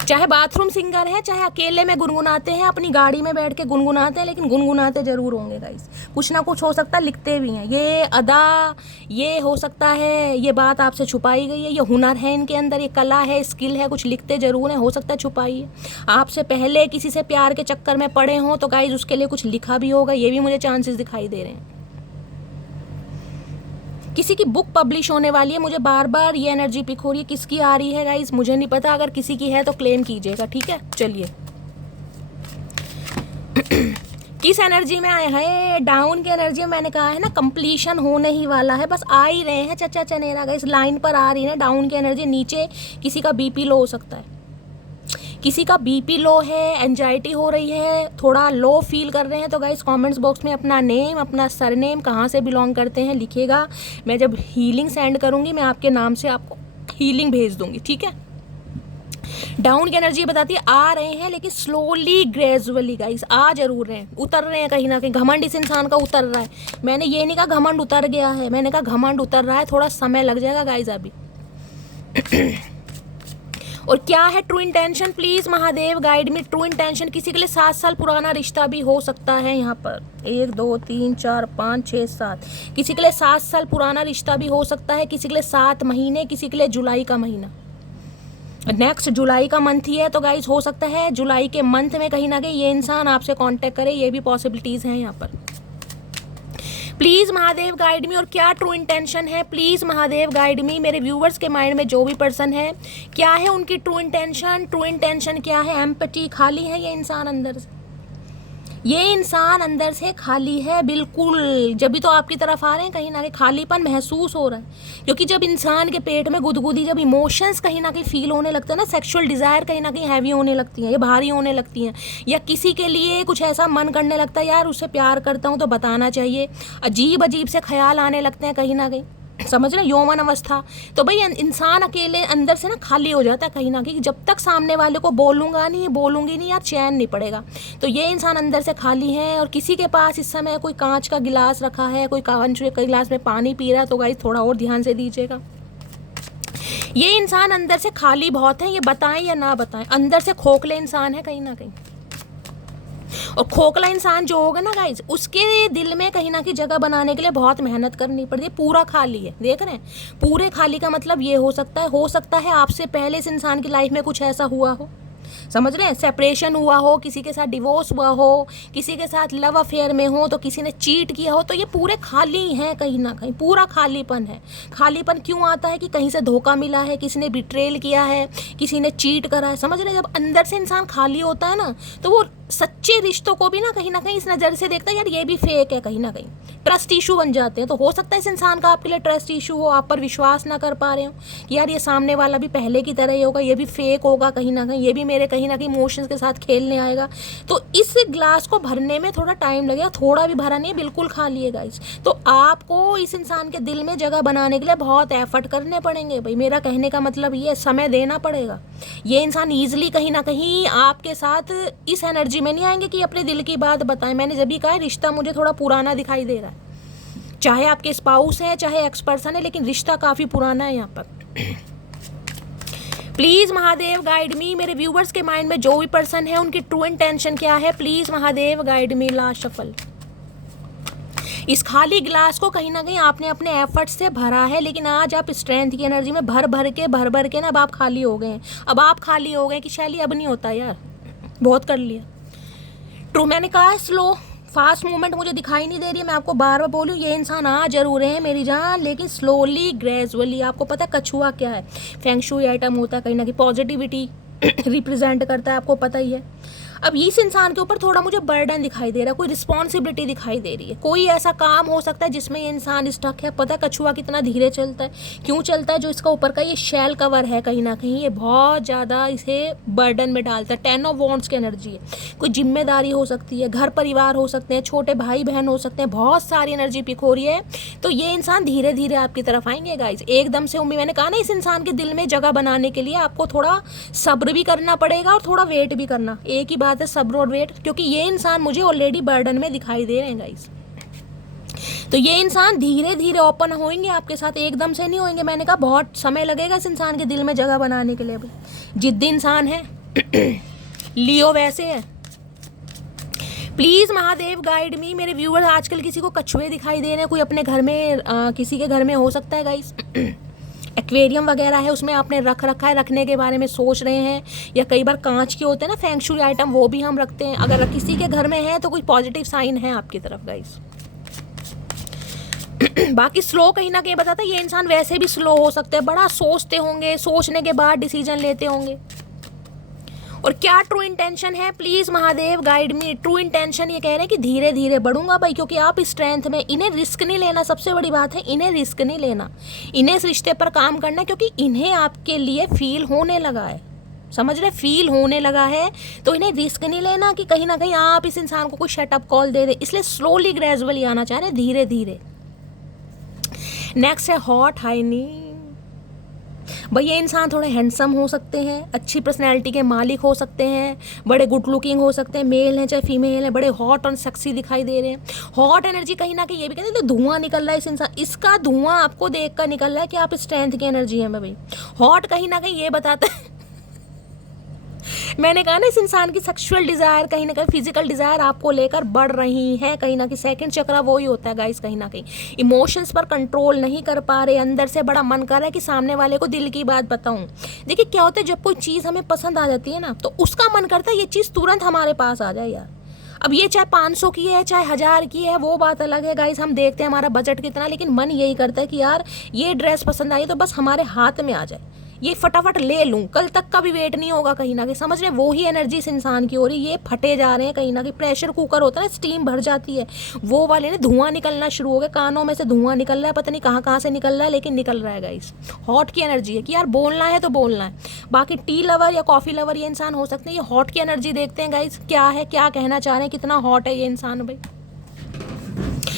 चाहे बाथरूम सिंगर है, चाहे अकेले में गुनगुनाते हैं, अपनी गाड़ी में बैठ के गुनगुनाते हैं, लेकिन गुनगुनाते ज़रूर होंगे गाइस। कुछ ना कुछ हो सकता है, लिखते भी हैं। ये अदा, ये हो सकता है ये बात आपसे छुपाई गई है, ये हुनर है इनके अंदर, ये कला है, स्किल है, कुछ लिखते ज़रूर हैं, हो सकता है छुपाई है। आपसे पहले किसी से प्यार के चक्कर में पड़े हों तो गाइस उसके लिए कुछ लिखा भी होगा, ये भी मुझे चांसेस दिखाई दे रहे हैं। किसी की बुक पब्लिश होने वाली है, मुझे बार बार ये एनर्जी पिक हो रही है, किसकी आ रही है गाइस मुझे नहीं पता, अगर किसी की है तो क्लेम कीजिएगा, ठीक है। चलिए किस एनर्जी में आए हैं, डाउन की एनर्जी में। मैंने कहा है ना कंप्लीशन होने ही वाला है, बस आ ही रहे हैं चचा चनेरा गाइस, लाइन पर आ रही है डाउन की एनर्जी। नीचे किसी का बीपी लो हो सकता है, किसी का बीपी लो है, एंजाइटी हो रही है, थोड़ा लो फील कर रहे हैं, तो गाइस कमेंट्स बॉक्स में अपना नेम, अपना सरनेम, कहाँ से बिलोंग करते हैं लिखिएगा। मैं जब हीलिंग सेंड करूँगी मैं आपके नाम से आपको हीलिंग भेज दूँगी, ठीक है। डाउन की एनर्जी बताती है आ रहे हैं लेकिन स्लोली ग्रेजुअली गाइस, आ जरूर रहे हैं, उतर रहे हैं कहीं ना कहीं। घमंड इस इंसान का उतर रहा है, मैंने ये नहीं कहा घमंड उतर गया है, मैंने कहा घमंड उतर रहा है, थोड़ा समय लग जाएगा गाइस अभी। और क्या है true intention, please Mahadev guide me. True intention किसी के लिए 7 साल पुराना रिश्ता भी हो सकता है, यहाँ पर 1 2 3 4 5 6 7, किसी के लिए 7 साल पुराना रिश्ता भी हो सकता है, किसी के लिए 7 महीने, किसी के लिए जुलाई का महीना, नेक्स्ट जुलाई का मंथ ही है, तो गाइज हो सकता है जुलाई के मंथ में कहीं ना कहीं ये इंसान आपसे कांटेक्ट करे, ये भी पॉसिबिलिटीज़ हैं यहाँ पर। Please Mahadev guide me. और क्या ट्रू इंटेंशन है, प्लीज़ महादेव गाइड मी। मेरे व्यूवर्स के माइंड में जो भी पर्सन है, क्या है उनकी ट्रू इंटेंशन, ट्रू इंटेंशन क्या है। एम्पैथी, खाली है ये इंसान अंदर से, ये इंसान अंदर से खाली है बिल्कुल, जब भी तो आपकी तरफ आ रहे हैं, कहीं ना कहीं खालीपन महसूस हो रहा है। क्योंकि जब इंसान के पेट में गुदगुदी, जब इमोशंस कहीं ना कहीं फील होने लगते हैं ना, सेक्सुअल डिज़ायर कहीं ना कहीं हैवी होने लगती हैं, ये भारी होने लगती हैं, या किसी के लिए कुछ ऐसा मन करने लगता है यार उससे प्यार करता हूँ तो बताना चाहिए, अजीब अजीब से ख्याल आने लगते हैं कहीं ना कहीं, समझ रहे, यौवन अवस्था, तो भाई इंसान अकेले अंदर से ना खाली हो जाता है कहीं ना कहीं। जब तक सामने वाले को बोलूंगी नहीं यार, चैन नहीं पड़ेगा। तो ये इंसान अंदर से खाली है। और किसी के पास इस समय कोई कांच का गिलास रखा है, कोई कांच के गिलास में पानी पी रहा है, तो गाइस थोड़ा और ध्यान से दीजिएगा। ये इंसान अंदर से खाली बहुत है, ये बताएं या ना बताएं, अंदर से खोखले इंसान है कहीं ना कहीं। और खोखला इंसान जो होगा ना गाइज, उसके दिल में कहीं ना कहीं जगह बनाने के लिए बहुत मेहनत करनी पड़ती है। पूरा खाली है, देख रहे हैं, पूरे खाली का मतलब ये हो सकता है आपसे पहले इस इंसान की लाइफ में कुछ ऐसा हुआ हो, समझ रहे हैं, सेपरेशन हुआ हो, किसी के साथ डिवोर्स हुआ हो, किसी के साथ लव अफेयर में हो, तो किसी ने चीट किया हो, तो ये पूरे खाली हैं कहीं ना कहीं, पूरा खालीपन है। खालीपन क्यों आता है कि कहीं से धोखा मिला है, किसी ने बिट्रेल किया है, किसी ने चीट करा है, समझ रहे हैं। जब अंदर से इंसान खाली होता है ना, तो वो सच्चे रिश्तों को भी ना कहीं इस नज़र से देखता है यार ये भी फेक है, कहीं ना कहीं ट्रस्ट इशू बन जाते हैं। तो हो सकता है इस इंसान का आपके लिए ट्रस्ट इशू हो, आप पर विश्वास ना कर पा रहे हो कि यार ये सामने वाला भी पहले की तरह ही होगा, ये भी फेक होगा कहीं ना कहीं, ये भी मेरे कहीं ना कहीं इमोशंस के साथ खेलने आएगा। तो इस ग्लास को भरने में थोड़ा टाइम लगेगा, थोड़ा भी भरा नहीं है, बिल्कुल खाली है गाइस। तो आपको इस इंसान के दिल में जगह बनाने के लिए बहुत एफर्ट करने पड़ेंगे भाई, मेरा कहने का मतलब ये समय देना पड़ेगा। ये इंसान ईजिली कहीं ना कहीं आपके साथ इस एनर्जी में नहीं आएंगे कि अपने दिल की बात बताएं। मैंने जब भी कहा रिश्ता मुझे थोड़ा पुराना दिखाई दे रहा है, चाहे आपके स्पाउस है चाहे एक्स पर्सन है, लेकिन रिश्ता काफ़ी पुराना है यहाँ पर। Please Mahadev guide me. मेरे व्यूवर्स के माइंड में जो भी पर्सन है उनकी ट्रू इंटेंशन क्या है, please Mahadev guide me. Last shuffle. इस खाली ग्लास को कहीं ना कहीं आपने अपने एफर्ट से भरा है, लेकिन आज आप स्ट्रेंथ की एनर्जी में भर भर के ना अब आप खाली हो गए हैं। अब आप खाली हो गए कि शैली अब नहीं होता यार, बहुत कर लिया। ट्रू, मैंने कहा स्लो फास्ट मूवमेंट मुझे दिखाई नहीं दे रही है, मैं आपको बार बार बोलूँ ये इंसान आ जरूर है मेरी जान, लेकिन स्लोली ग्रेजुअली। आपको पता है कछुआ क्या है, फेंग शुई आइटम होता है, कहीं ना कहीं पॉजिटिविटी रिप्रेजेंट करता है, आपको पता ही है। अब इस इंसान के ऊपर थोड़ा मुझे बर्डन दिखाई दे रहा है, कोई रिस्पॉन्सिबिलिटी दिखाई दे रही है, कोई ऐसा काम हो सकता है जिसमें ये इंसान स्टक है। पता है कछुआ कितना धीरे चलता है, क्यों चलता है, जो इसका ऊपर का ये शेल कवर है कहीं ना कहीं ये बहुत ज़्यादा इसे बर्डन में डालता है। 10 ऑफ वॉन्ड्स की एनर्जी है, कोई जिम्मेदारी हो सकती है, घर परिवार हो सकते हैं, छोटे भाई बहन हो सकते हैं, बहुत सारी एनर्जी पिक हो रही है। तो ये इंसान धीरे धीरे आपकी तरफ आएंगे गाइज, एकदम से उम्मीद। मैंने कहा ना इस इंसान के दिल में जगह बनाने के लिए आपको थोड़ा सब्र भी करना पड़ेगा और थोड़ा वेट भी करना, एक ही बात है, सब्र और वेट। क्योंकि ये इंसान मुझे ऑलरेडी बर्डन में दिखाई दे रहे हैं गाइस। तो ये इंसान धीरे धीरे ओपन होंगे आपके साथ, एकदम से नहीं होंगे। मैंने कहा बहुत समय लगेगा इस इंसान के दिल में जगह बनाने के लिए। जिद्दी इंसान है लियो वैसे है। Please Mahadev guide me. मेरे व्यूअर्स आजकल किसी को कछुए दिखाई दे रहे हैं, कोई अपने घर में किसी के घर में हो सकता है गाइस एक्वेरियम वगैरह है, उसमें आपने रखा है, रखने के बारे में सोच रहे हैं, या कई बार कांच के होते हैं ना फेंग शुई आइटम, वो भी हम रखते हैं। अगर किसी के घर में है तो कोई पॉजिटिव साइन है आपकी तरफ गाइस। बाकी स्लो कहीं ना कहीं बताता है ये इंसान वैसे भी स्लो हो सकते हैं, बड़ा सोचते होंगे, सोचने के बाद डिसीजन लेते होंगे। और क्या ट्रू इंटेंशन है, please Mahadev guide me. True intention ये कह रहे हैं कि धीरे धीरे बढ़ूंगा भाई, क्योंकि आप स्ट्रेंथ में, इन्हें रिस्क नहीं लेना, सबसे बड़ी बात है इन्हें रिस्क नहीं लेना, इन्हें इस रिश्ते पर काम करना है, क्योंकि इन्हें आपके लिए फील होने लगा है, समझ रहे, फील होने लगा है। तो इन्हें रिस्क नहीं लेना कि कहीं ना कहीं आप इस इंसान को कोई शटअप कॉल दे दे, इसलिए स्लोली ग्रेजुअली आना चाह रहे हैं, धीरे धीरे। नेक्स्ट है हॉट हाइनी। भाई ये इंसान थोड़े हैंडसम हो सकते हैं, अच्छी पर्सनैलिटी के मालिक हो सकते हैं, बड़े गुड लुकिंग हो सकते हैं, मेल हैं चाहे फीमेल हैं, बड़े हॉट और सेक्सी दिखाई दे रहे हैं। हॉट एनर्जी कहीं ना कहीं ये भी कहते हैं, तो धुआं निकल रहा है इस इंसान, इसका धुआं आपको देख कर निकल रहा है कि आप स्ट्रेंथ की एनर्जी है भाई। हॉट कहीं ना कहीं ये बताता है मैंने कहा ना इस इंसान की सेक्सुअल डिज़ायर कहीं ना कहीं, फिजिकल डिज़ायर आपको लेकर बढ़ रही है कहीं ना कहीं। सेकंड चक्रा वो ही होता है गाइस, कहीं ना कहीं इमोशंस पर कंट्रोल नहीं कर पा रहे, अंदर से बड़ा मन कर रहा है कि सामने वाले को दिल की बात बताऊं। देखिए क्या होता है, जब कोई चीज़ हमें पसंद आ जाती है ना, तो उसका मन करता है ये चीज़ तुरंत हमारे पास आ जाए यार। अब ये चाहे 500 की है चाहे 1000 की है, वो बात अलग है गाइस, हम देखते हैं हमारा बजट कितना, लेकिन मन यही करता है कि यार ये ड्रेस पसंद आई तो बस हमारे हाथ में आ जाए, ये फटाफट ले लूँ, कल तक का भी वेट नहीं होगा कहीं ना कहीं, समझ रहे। वो ही एनर्जी इस इंसान की हो रही है, ये फटे जा रहे हैं कहीं ना कहीं। प्रेशर कुकर होता है ना, स्टीम भर जाती है, वो वाले ने धुआं निकलना शुरू हो गया, कानों में से धुआं निकल रहा है, पता नहीं कहाँ कहाँ से निकल रहा है, लेकिन निकल रहा है गाइस। हॉट की एनर्जी है कि यार बोलना है तो बोलना है। बाकी टी लवर या कॉफ़ी लवर ये इंसान हो सकते हैं, ये हॉट की एनर्जी देखते हैं गाइस, क्या है, क्या कहना चाह रहे हैं, कितना हॉट है ये इंसान भाई।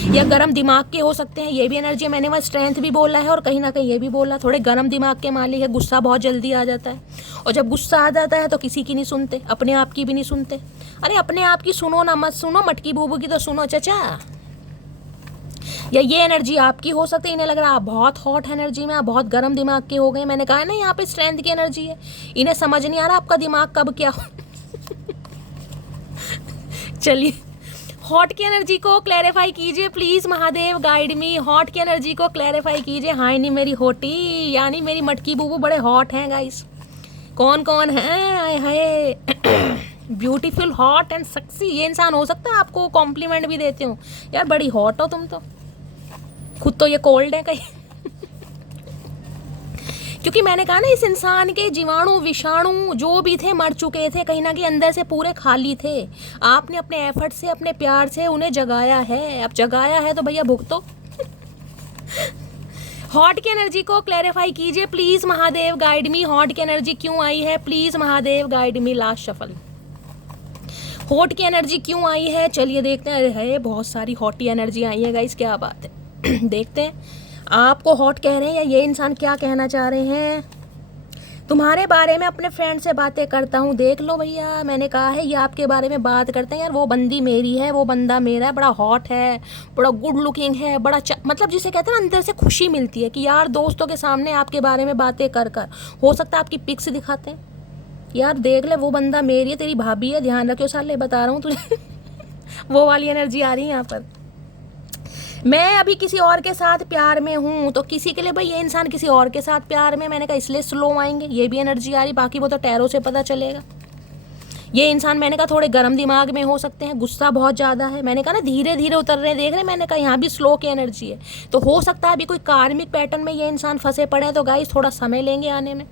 या गर्म दिमाग के हो सकते हैं, ये भी एनर्जी है। मैंने वहाँ स्ट्रेंथ भी बोला है और कहीं ना कहीं ये भी बोला, थोड़े गर्म दिमाग के मालिक है, गुस्सा बहुत जल्दी आ जाता है, और जब गुस्सा आ जाता है तो किसी की नहीं सुनते, अपने आप की भी नहीं सुनते। अरे अपने आप की सुनो ना, मत सुनो, मटकी बूबू की तो सुनो चाचा। या ये एनर्जी आपकी हो सकती है, इन्हें लग रहा है आप बहुत हॉट एनर्जी में, आप बहुत गर्म दिमाग के हो गए। मैंने कहा ना यहाँ पे स्ट्रेंथ की एनर्जी है, इन्हें समझ नहीं आ रहा आपका दिमाग कब क्या हो चलिए हॉट की एनर्जी को क्लैरिफाई कीजिए please Mahadev guide me. Hot की एनर्जी को क्लैरिफाई कीजिए। हाय नहीं मेरी होटी, यानी मेरी मटकी बूबू बड़े हॉट हैं गाइस। कौन कौन है? हाय ब्यूटीफुल, हॉट एंड सेक्सी। ये इंसान हो सकता है आपको कॉम्प्लीमेंट भी देते हो, यार बड़ी हॉट हो तुम तो, खुद तो ये कोल्ड है कहीं क्योंकि मैंने कहा ना इस इंसान के जीवाणु विषाणु जो भी थे मर चुके थे कहीं ना कहीं, अंदर से पूरे खाली थे। आपने अपने एफर्ट से, अपने प्यार से उन्हें जगाया है, अब जगाया है तो भैया भुगतो हॉट की एनर्जी को क्लैरिफाई कीजिए please Mahadev guide me. Hot की एनर्जी क्यों आई है, please Mahadev guide me. Last shuffle, hot की एनर्जी क्यों आई है, चलिए देखते हैं। है बहुत सारी हॉटी एनर्जी आई है गाइस, क्या बात है देखते हैं आपको हॉट कह रहे हैं या ये इंसान क्या कहना चाह रहे हैं। तुम्हारे बारे में अपने फ्रेंड से बातें करता हूँ, देख लो भैया मैंने कहा है ये आपके बारे में बात करते हैं। यार वो बंदी मेरी है, वो बंदा मेरा है, बड़ा हॉट है, बड़ा गुड लुकिंग है, बड़ा मतलब जिसे कहते हैं ना अंदर से खुशी मिलती है कि यार दोस्तों के सामने आपके बारे में बातें कर कर, हो सकता है आपकी पिक्स दिखाते हैं, यार देख ले वो बंदा मेरी है, तेरी भाभी है, ध्यान रखियो साले, बता रहा हूँ तुझे वो वाली एनर्जी आ रही है यहाँ पर। मैं अभी किसी और के साथ प्यार में हूँ, तो किसी के लिए भाई ये इंसान किसी और के साथ प्यार में, मैंने कहा इसलिए स्लो आएंगे, ये भी एनर्जी आ रही। बाकी वो तो टैरो से पता चलेगा। ये इंसान मैंने कहा थोड़े गर्म दिमाग में हो सकते हैं, गुस्सा बहुत ज़्यादा है, मैंने कहा ना धीरे धीरे उतर रहे हैं, देख रहे हैं, मैंने कहा यहाँ भी स्लो की एनर्जी है। तो हो सकता है अभी कोई कार्मिक पैटर्न में ये इंसान फंसे पड़े हैं, तो गाइस थोड़ा समय लेंगे आने में,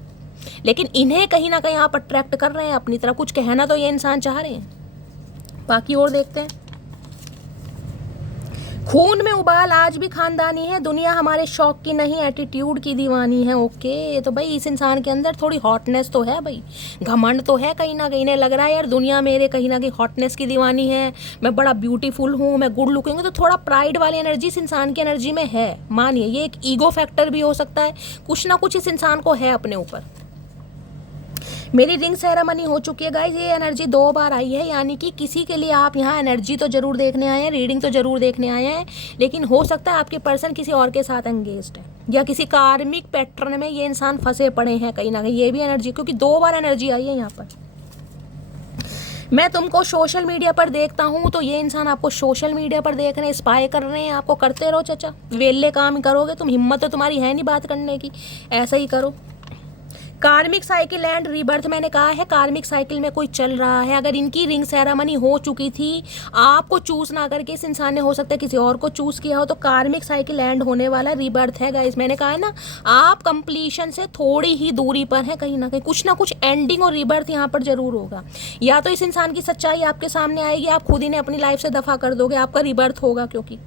लेकिन इन्हें कहीं ना कहीं आप अट्रैक्ट कर रहे हैं अपनी तरफ, कुछ कहना तो ये इंसान चाह रहे हैं। बाकी और देखते हैं। खून में उबाल आज भी खानदानी है, दुनिया हमारे शौक की नहीं एटीट्यूड की दीवानी है। ओके, तो भाई इस इंसान के अंदर थोड़ी हॉटनेस तो है भाई, घमंड तो है कहीं ना कहीं, इन्हें लग रहा है यार दुनिया मेरे कहीं ना कहीं हॉटनेस की दीवानी है, मैं बड़ा ब्यूटीफुल हूँ, मैं गुड लुकिंग हूँ, तो थोड़ा प्राइड वाली एनर्जी इस इंसान की एनर्जी में है। मानिए ये एक ईगो फैक्टर भी हो सकता है, कुछ ना कुछ इस इंसान को है अपने ऊपर। मेरी रिंग सेरेमनी हो चुकी है गाइस, ये एनर्जी 2 बार आई है, यानी कि किसी के लिए आप यहाँ एनर्जी तो जरूर देखने आए हैं, रीडिंग तो जरूर देखने आए हैं, लेकिन हो सकता है आपके पर्सन किसी और के साथ एंगेज्ड है, या किसी कार्मिक पैटर्न में ये इंसान फंसे पड़े हैं कहीं ना कहीं, ये भी एनर्जी, क्योंकि 2 बार एनर्जी आई है यहाँ पर। मैं तुमको सोशल मीडिया पर देखता हूँ, तो ये इंसान आपको सोशल मीडिया पर देख रहे हैं, स्पाई कर रहे हैं आपको। करते रहो चाचा, वेले काम करोगे तुम, हिम्मत तो तुम्हारी है नहीं बात करने की, ऐसा ही करो। कार्मिक साइकिल एंड रीबर्थ, मैंने कहा है कार्मिक साइकिल में कोई चल रहा है। अगर इनकी रिंग सेरेमनी हो चुकी थी, आपको चूज ना करके इस इंसान ने हो सकता है किसी और को चूज किया हो, तो कार्मिक साइकिल एंड होने वाला रीबर्थ है गाइस। मैंने कहा है ना, आप कंप्लीशन से थोड़ी ही दूरी पर है, कहीं ना कुछ एंडिंग और रीबर्थ यहाँ पर जरूर होगा। या तो इस इंसान की सच्चाई आपके सामने आएगी, आप खुद ही ने अपनी लाइफ से दफा कर दोगे, आपका रीबर्थ होगा क्योंकि,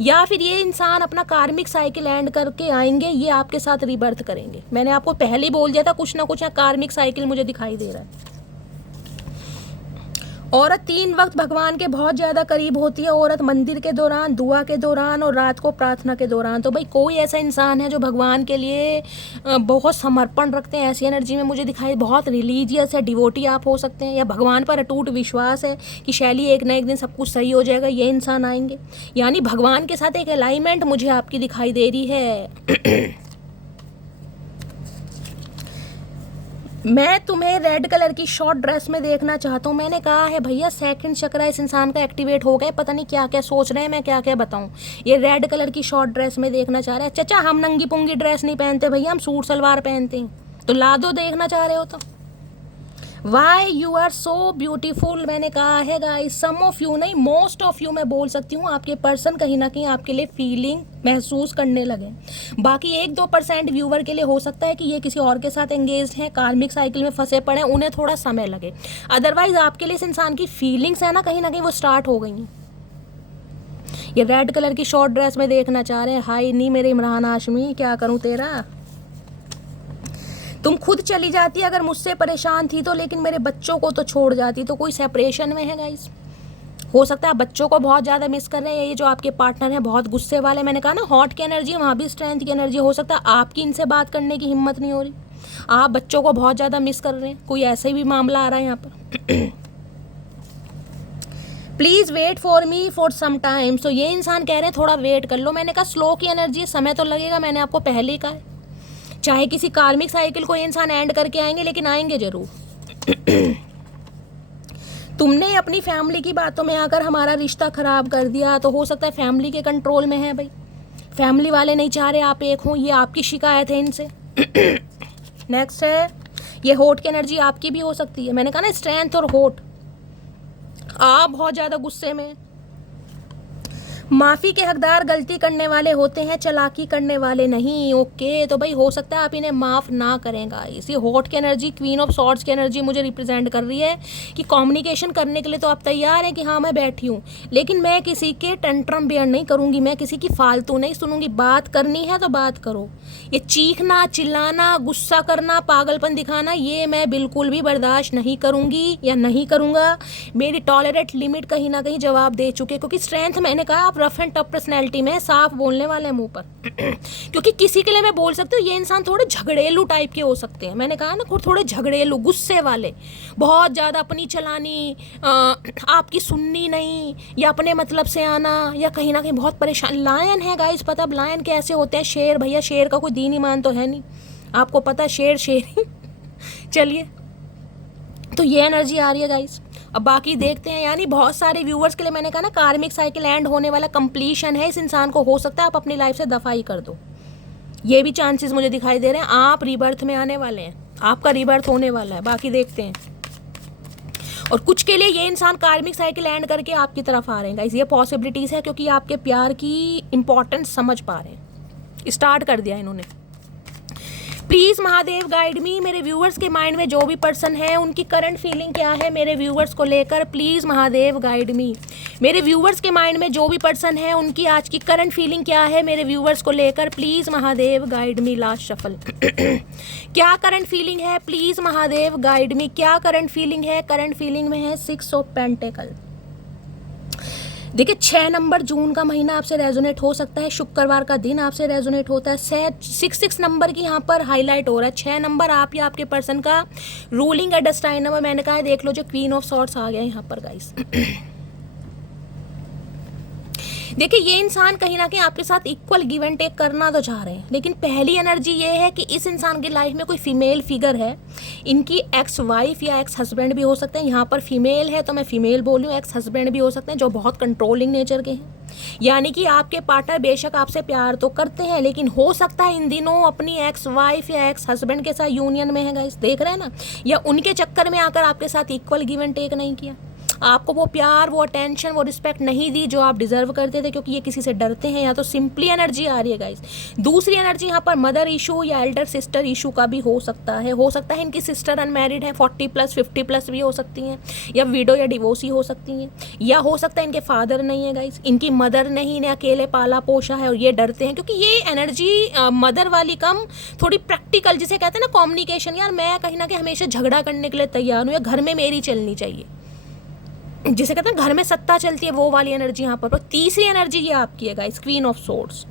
या फिर ये इंसान अपना कार्मिक साइकिल एंड करके आएंगे, ये आपके साथ रीबर्थ करेंगे। मैंने आपको पहले ही बोल दिया था कुछ ना कुछ कार्मिक साइकिल मुझे दिखाई दे रहा है। औरत 3 वक्त भगवान के बहुत ज़्यादा करीब होती है। औरत मंदिर के दौरान, दुआ के दौरान और रात को प्रार्थना के दौरान। तो भाई कोई ऐसा इंसान है जो भगवान के लिए बहुत समर्पण रखते हैं, ऐसी एनर्जी में मुझे दिखाई, बहुत रिलीजियस है, डिवोटी आप हो सकते हैं, या भगवान पर अटूट विश्वास है कि शैली एक ना एक दिन सब कुछ सही हो जाएगा, ये इंसान आएंगे। यानी भगवान के साथ एक अलाइनमेंट मुझे आपकी दिखाई दे रही है। मैं तुम्हें रेड कलर की शॉर्ट ड्रेस में देखना चाहता हूँ। मैंने कहा है भैया सेकंड चक्रा इस इंसान का एक्टिवेट हो गया, पता नहीं क्या क्या सोच रहे हैं, मैं क्या क्या बताऊँ। ये रेड कलर की शॉर्ट ड्रेस में देखना चाह रहे हैं। चचा हम नंगी पुंगी ड्रेस नहीं पहनते भैया, हम सूट सलवार पहनते हैं, तो ला दो, देखना चाह रहे हो तो। Why you are so beautiful, मैंने कहा है गाइस, सम ऑफ यू नहीं, मोस्ट ऑफ यू मैं बोल सकती हूँ, आपके पर्सन कहीं ना कहीं आपके लिए फीलिंग महसूस करने लगे। बाकी 1-2% व्यूवर के लिए हो सकता है कि ये किसी और के साथ एंगेज हैं, कार्मिक साइकिल में फंसे पड़े, उन्हें थोड़ा समय लगे। अदरवाइज आपके लिए इस इंसान की फीलिंग्स है ना, कहीं ना कहीं वो स्टार्ट हो गई हैं। ये रेड कलर की शॉर्ट ड्रेस में देखना चाह रहे हैं। हाय नहीं मेरे इमरान हाशमी, क्या करूँ तेरा। तुम खुद चली जाती अगर मुझसे परेशान थी तो, लेकिन मेरे बच्चों को तो छोड़ जाती। तो कोई सेपरेशन में है गाइस, हो सकता है बच्चों को बहुत ज़्यादा मिस कर रहे हैं। ये जो आपके पार्टनर हैं बहुत गुस्से वाले, मैंने कहा ना हॉट की एनर्जी, वहाँ भी स्ट्रेंथ की एनर्जी। हो सकता है आपकी इनसे बात करने की हिम्मत नहीं हो रही, आप बच्चों को बहुत ज़्यादा मिस कर रहे हैं, कोई ऐसे भी मामला आ रहा है यहाँ पर। Please wait for me for some time. So ये इंसान कह रहे हैं थोड़ा वेट कर लो। मैंने कहा स्लो की एनर्जी, समय तो लगेगा, मैंने आपको पहले ही कहा है। चाहे किसी कार्मिक साइकिल को ये इंसान एंड करके आएंगे, लेकिन आएंगे जरूर। तुमने अपनी फैमिली की बातों में आकर हमारा रिश्ता खराब कर दिया, तो हो सकता है फैमिली के कंट्रोल में है भाई, फैमिली वाले नहीं चाह रहे आप एक हो, ये आपकी शिकायत है इनसे। नेक्स्ट है ये होठ की एनर्जी, आपकी भी हो सकती है। मैंने कहा ना स्ट्रेंथ और होठ, आप बहुत ज़्यादा गुस्से में। माफ़ी के हकदार गलती करने वाले होते हैं, चालाकी करने वाले नहीं। ओके, तो भाई हो सकता है आप इन्हें माफ़ ना करेंगा। इसी होट की एनर्जी, क्वीन ऑफ सॉर्ड्स की एनर्जी मुझे रिप्रेजेंट कर रही है कि कम्युनिकेशन करने के लिए तो आप तैयार हैं कि हाँ मैं बैठी हूँ, लेकिन मैं किसी के टेंट्रम बेयर नहीं करूँगी, मैं किसी की फालतू नहीं सुनूंगी। बात करनी है तो बात करो। ये चीखना, चिल्लाना, गुस्सा करना, पागलपन दिखाना, ये मैं बिल्कुल भी बर्दाश्त नहीं करूँगी या नहीं करूँगा। मेरी टॉलरेट लिमिट कहीं ना कहीं जवाब दे चुके, क्योंकि स्ट्रेंथ मैंने कहा आप रफ एंड टफ पर्सनैलिटी में, साफ बोलने वाले हैं मुंह पर। क्योंकि किसी के लिए मैं बोल सकती हूँ ये इंसान थोड़े झगड़ेलू टाइप के हो सकते हैं। मैंने कहा ना थोड़े झगड़ेलू, गुस्से वाले, बहुत ज़्यादा अपनी चलानी, आपकी सुननी नहीं, या अपने मतलब से आना, या कहीं ना कहीं बहुत परेशान। लायन है गाइस, पता अब लायन कैसे होते हैं। शेर भैया, शेर का कोई दीन ईमान तो है नहीं, आपको पता, शेर शेर ही। चलिए, तो ये एनर्जी आ रही है गाइस। अब बाकी देखते हैं। यानी बहुत सारे व्यूवर्स के लिए मैंने कहा ना कार्मिक साइकिल एंड होने वाला, कंप्लीशन है। इस इंसान को हो सकता है आप अपनी लाइफ से दफाई कर दो, ये भी चांसेस मुझे दिखाई दे रहे हैं। आप रीबर्थ में आने वाले हैं, आपका रीबर्थ होने वाला है, बाकी देखते हैं। और कुछ के लिए ये इंसान कार्मिक साइकिल एंड करके आपकी तरफ आ रहे हैं गाइस, ये पॉसिबिलिटीज़ है, क्योंकि आपके प्यार की इंपॉर्टेंस समझ पा रहे हैं, स्टार्ट कर दिया इन्होंने। Please Mahadev guide me. मेरे व्यूवर्स के माइंड में जो भी पर्सन है उनकी करंट फीलिंग क्या है मेरे व्यूवर्स को लेकर, प्लीज़ महादेव गाइड मी। मेरे व्यूवर्स के माइंड में जो भी पर्सन है उनकी आज की करंट फीलिंग क्या है मेरे व्यूवर्स को लेकर, please Mahadev guide me. Last shuffle. क्या करंट फीलिंग है, प्लीज़ महादेव गाइड मी। क्या करंट फीलिंग है? करंट फीलिंग में है 6 ऑफ पेंटिकल। देखिए 6 नंबर जून का महीना आपसे रेजोनेट हो सकता है, शुक्रवार का दिन आपसे रेजोनेट होता है। 6 नंबर की यहाँ पर हाईलाइट हो रहा है। 6 नंबर आप या आपके पर्सन का रूलिंग या डेस्टाइन नंबर। मैंने कहा है देख लो, जो क्वीन ऑफ सॉर्ड्स आ गया यहाँ पर गाइस। देखिए ये इंसान कहीं ना कहीं आपके साथ इक्वल गिव एंड टेक करना तो चाह रहे हैं, लेकिन पहली एनर्जी ये है कि इस इंसान की लाइफ में कोई फीमेल फिगर है। इनकी एक्स वाइफ या एक्स हस्बैंड भी हो सकते हैं। यहाँ पर फीमेल है तो मैं फीमेल बोलूँ, एक्स हस्बैंड भी हो सकते हैं जो बहुत कंट्रोलिंग नेचर के हैं। यानी कि आपके पार्टनर बेशक आपसे प्यार तो करते हैं, लेकिन हो सकता है इन दिनों अपनी एक्स वाइफ या एक्स हस्बैंड के साथ यूनियन में है गाइस, देख रहे हैं ना, या उनके चक्कर में आकर आपके साथ इक्वल गिव एंड टेक नहीं किया, आपको वो प्यार, वो अटेंशन, वो रिस्पेक्ट नहीं दी जो आप डिजर्व करते थे, क्योंकि ये किसी से डरते हैं, या तो सिंपली एनर्जी आ रही है गाइस। दूसरी एनर्जी यहाँ पर मदर इशू या एल्डर सिस्टर इशू का भी हो सकता है। इनकी सिस्टर अनमैरिड है, 40+ 50+ भी हो सकती हैं, या विडो या डिवोर्सी हो सकती हैं, या हो सकता है इनके फादर नहीं है गाइस, इनकी मदर नहीं, इन्हें अकेले पाला पोषा है और ये डरते हैं, क्योंकि ये एनर्जी मदर वाली कम थोड़ी प्रैक्टिकल, जिसे कहते हैं ना कम्युनिकेशन, यार मैं कहीं ना कहीं हमेशा झगड़ा करने के लिए तैयार हूँ, या घर में मेरी चलनी चाहिए, जिसे कहते हैं घर में सत्ता चलती है, वो वाली एनर्जी यहाँ पर। तीसरी एनर्जी ये आपकी है गाइस, क्वीन ऑफ सोर्ड्स।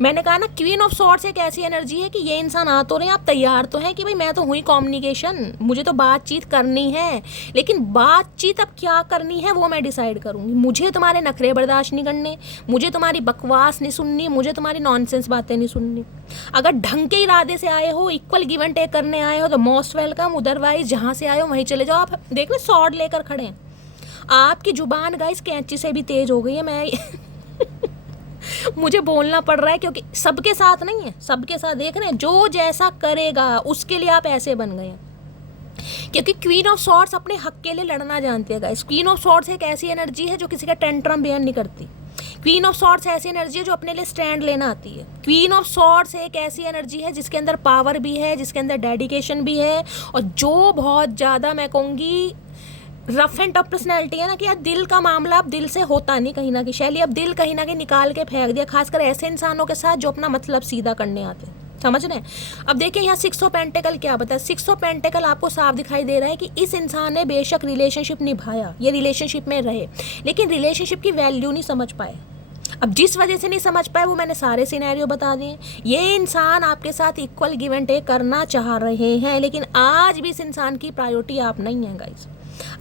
मैंने कहा ना क्वीन ऑफ सोर्ड्स एक ऐसी एनर्जी है कि ये इंसान आ तो रहे हैं, आप तैयार तो हैं कि भाई मैं तो हुई कम्युनिकेशन, मुझे तो बातचीत करनी है, लेकिन बातचीत अब क्या करनी है वो मैं डिसाइड करूँगी। मुझे तुम्हारे नखरे बर्दाश्त नहीं करने, मुझे तुम्हारी बकवास नहीं सुननी, मुझे तुम्हारी नॉनसेंस बातें नहीं सुननी। अगर ढंग के इरादे से आए हो, इक्वल गिव एंड टेक करने आए हो तो मोस्ट वेलकम, अदरवाइज जहाँ से आए हो वहीं चले जाओ। आप देख लो सॉर्ड लेकर खड़े हैं, आपकी जुबान गाइस कैंची से भी तेज हो गई है। मैं मुझे बोलना पड़ रहा है क्योंकि सबके साथ नहीं है, सबके साथ देख रहे हैं, जो जैसा करेगा उसके लिए आप ऐसे बन गए हैं, क्योंकि क्वीन ऑफ सॉर्ड्स अपने हक के लिए लड़ना जानती है गाइस। क्वीन ऑफ सॉर्ड्स एक ऐसी एनर्जी है जो किसी का टेंट्रम बयान नहीं करती। क्वीन ऑफ सॉर्ड्स ऐसी एनर्जी है जो अपने लिए स्टैंड लेना आती है। क्वीन ऑफ सॉर्ड्स एक ऐसी एनर्जी है जिसके अंदर पावर भी है, जिसके अंदर डेडिकेशन भी है, और जो बहुत ज़्यादा मैं कहूँगी रफ एंड टफ पर्सनैलिटी है ना, कि यार दिल का मामला अब दिल से होता नहीं कहीं ना कहीं, शैली अब दिल कहीं ना कहीं निकाल के फेंक दिया, खासकर ऐसे इंसानों के साथ जो अपना मतलब सीधा करने आते हैं, समझ रहे हैं। अब देखिए यहाँ 6 ऑफ पेंटिकल क्या बताया। 6 ऑफ पेंटिकल आपको साफ दिखाई दे रहा है कि इस इंसान ने बेशक रिलेशनशिप निभाया, ये रिलेशनशिप में रहे, लेकिन रिलेशनशिप की वैल्यू नहीं समझ पाए। अब जिस वजह से नहीं समझ पाए वो मैंने सारे सिनेरियो बता दिए। ये इंसान आपके साथ इक्वल गिव एंड टेक करना चाह रहे हैं, लेकिन आज भी इस इंसान की प्रायोरिटी आप नहीं हैं गाइस,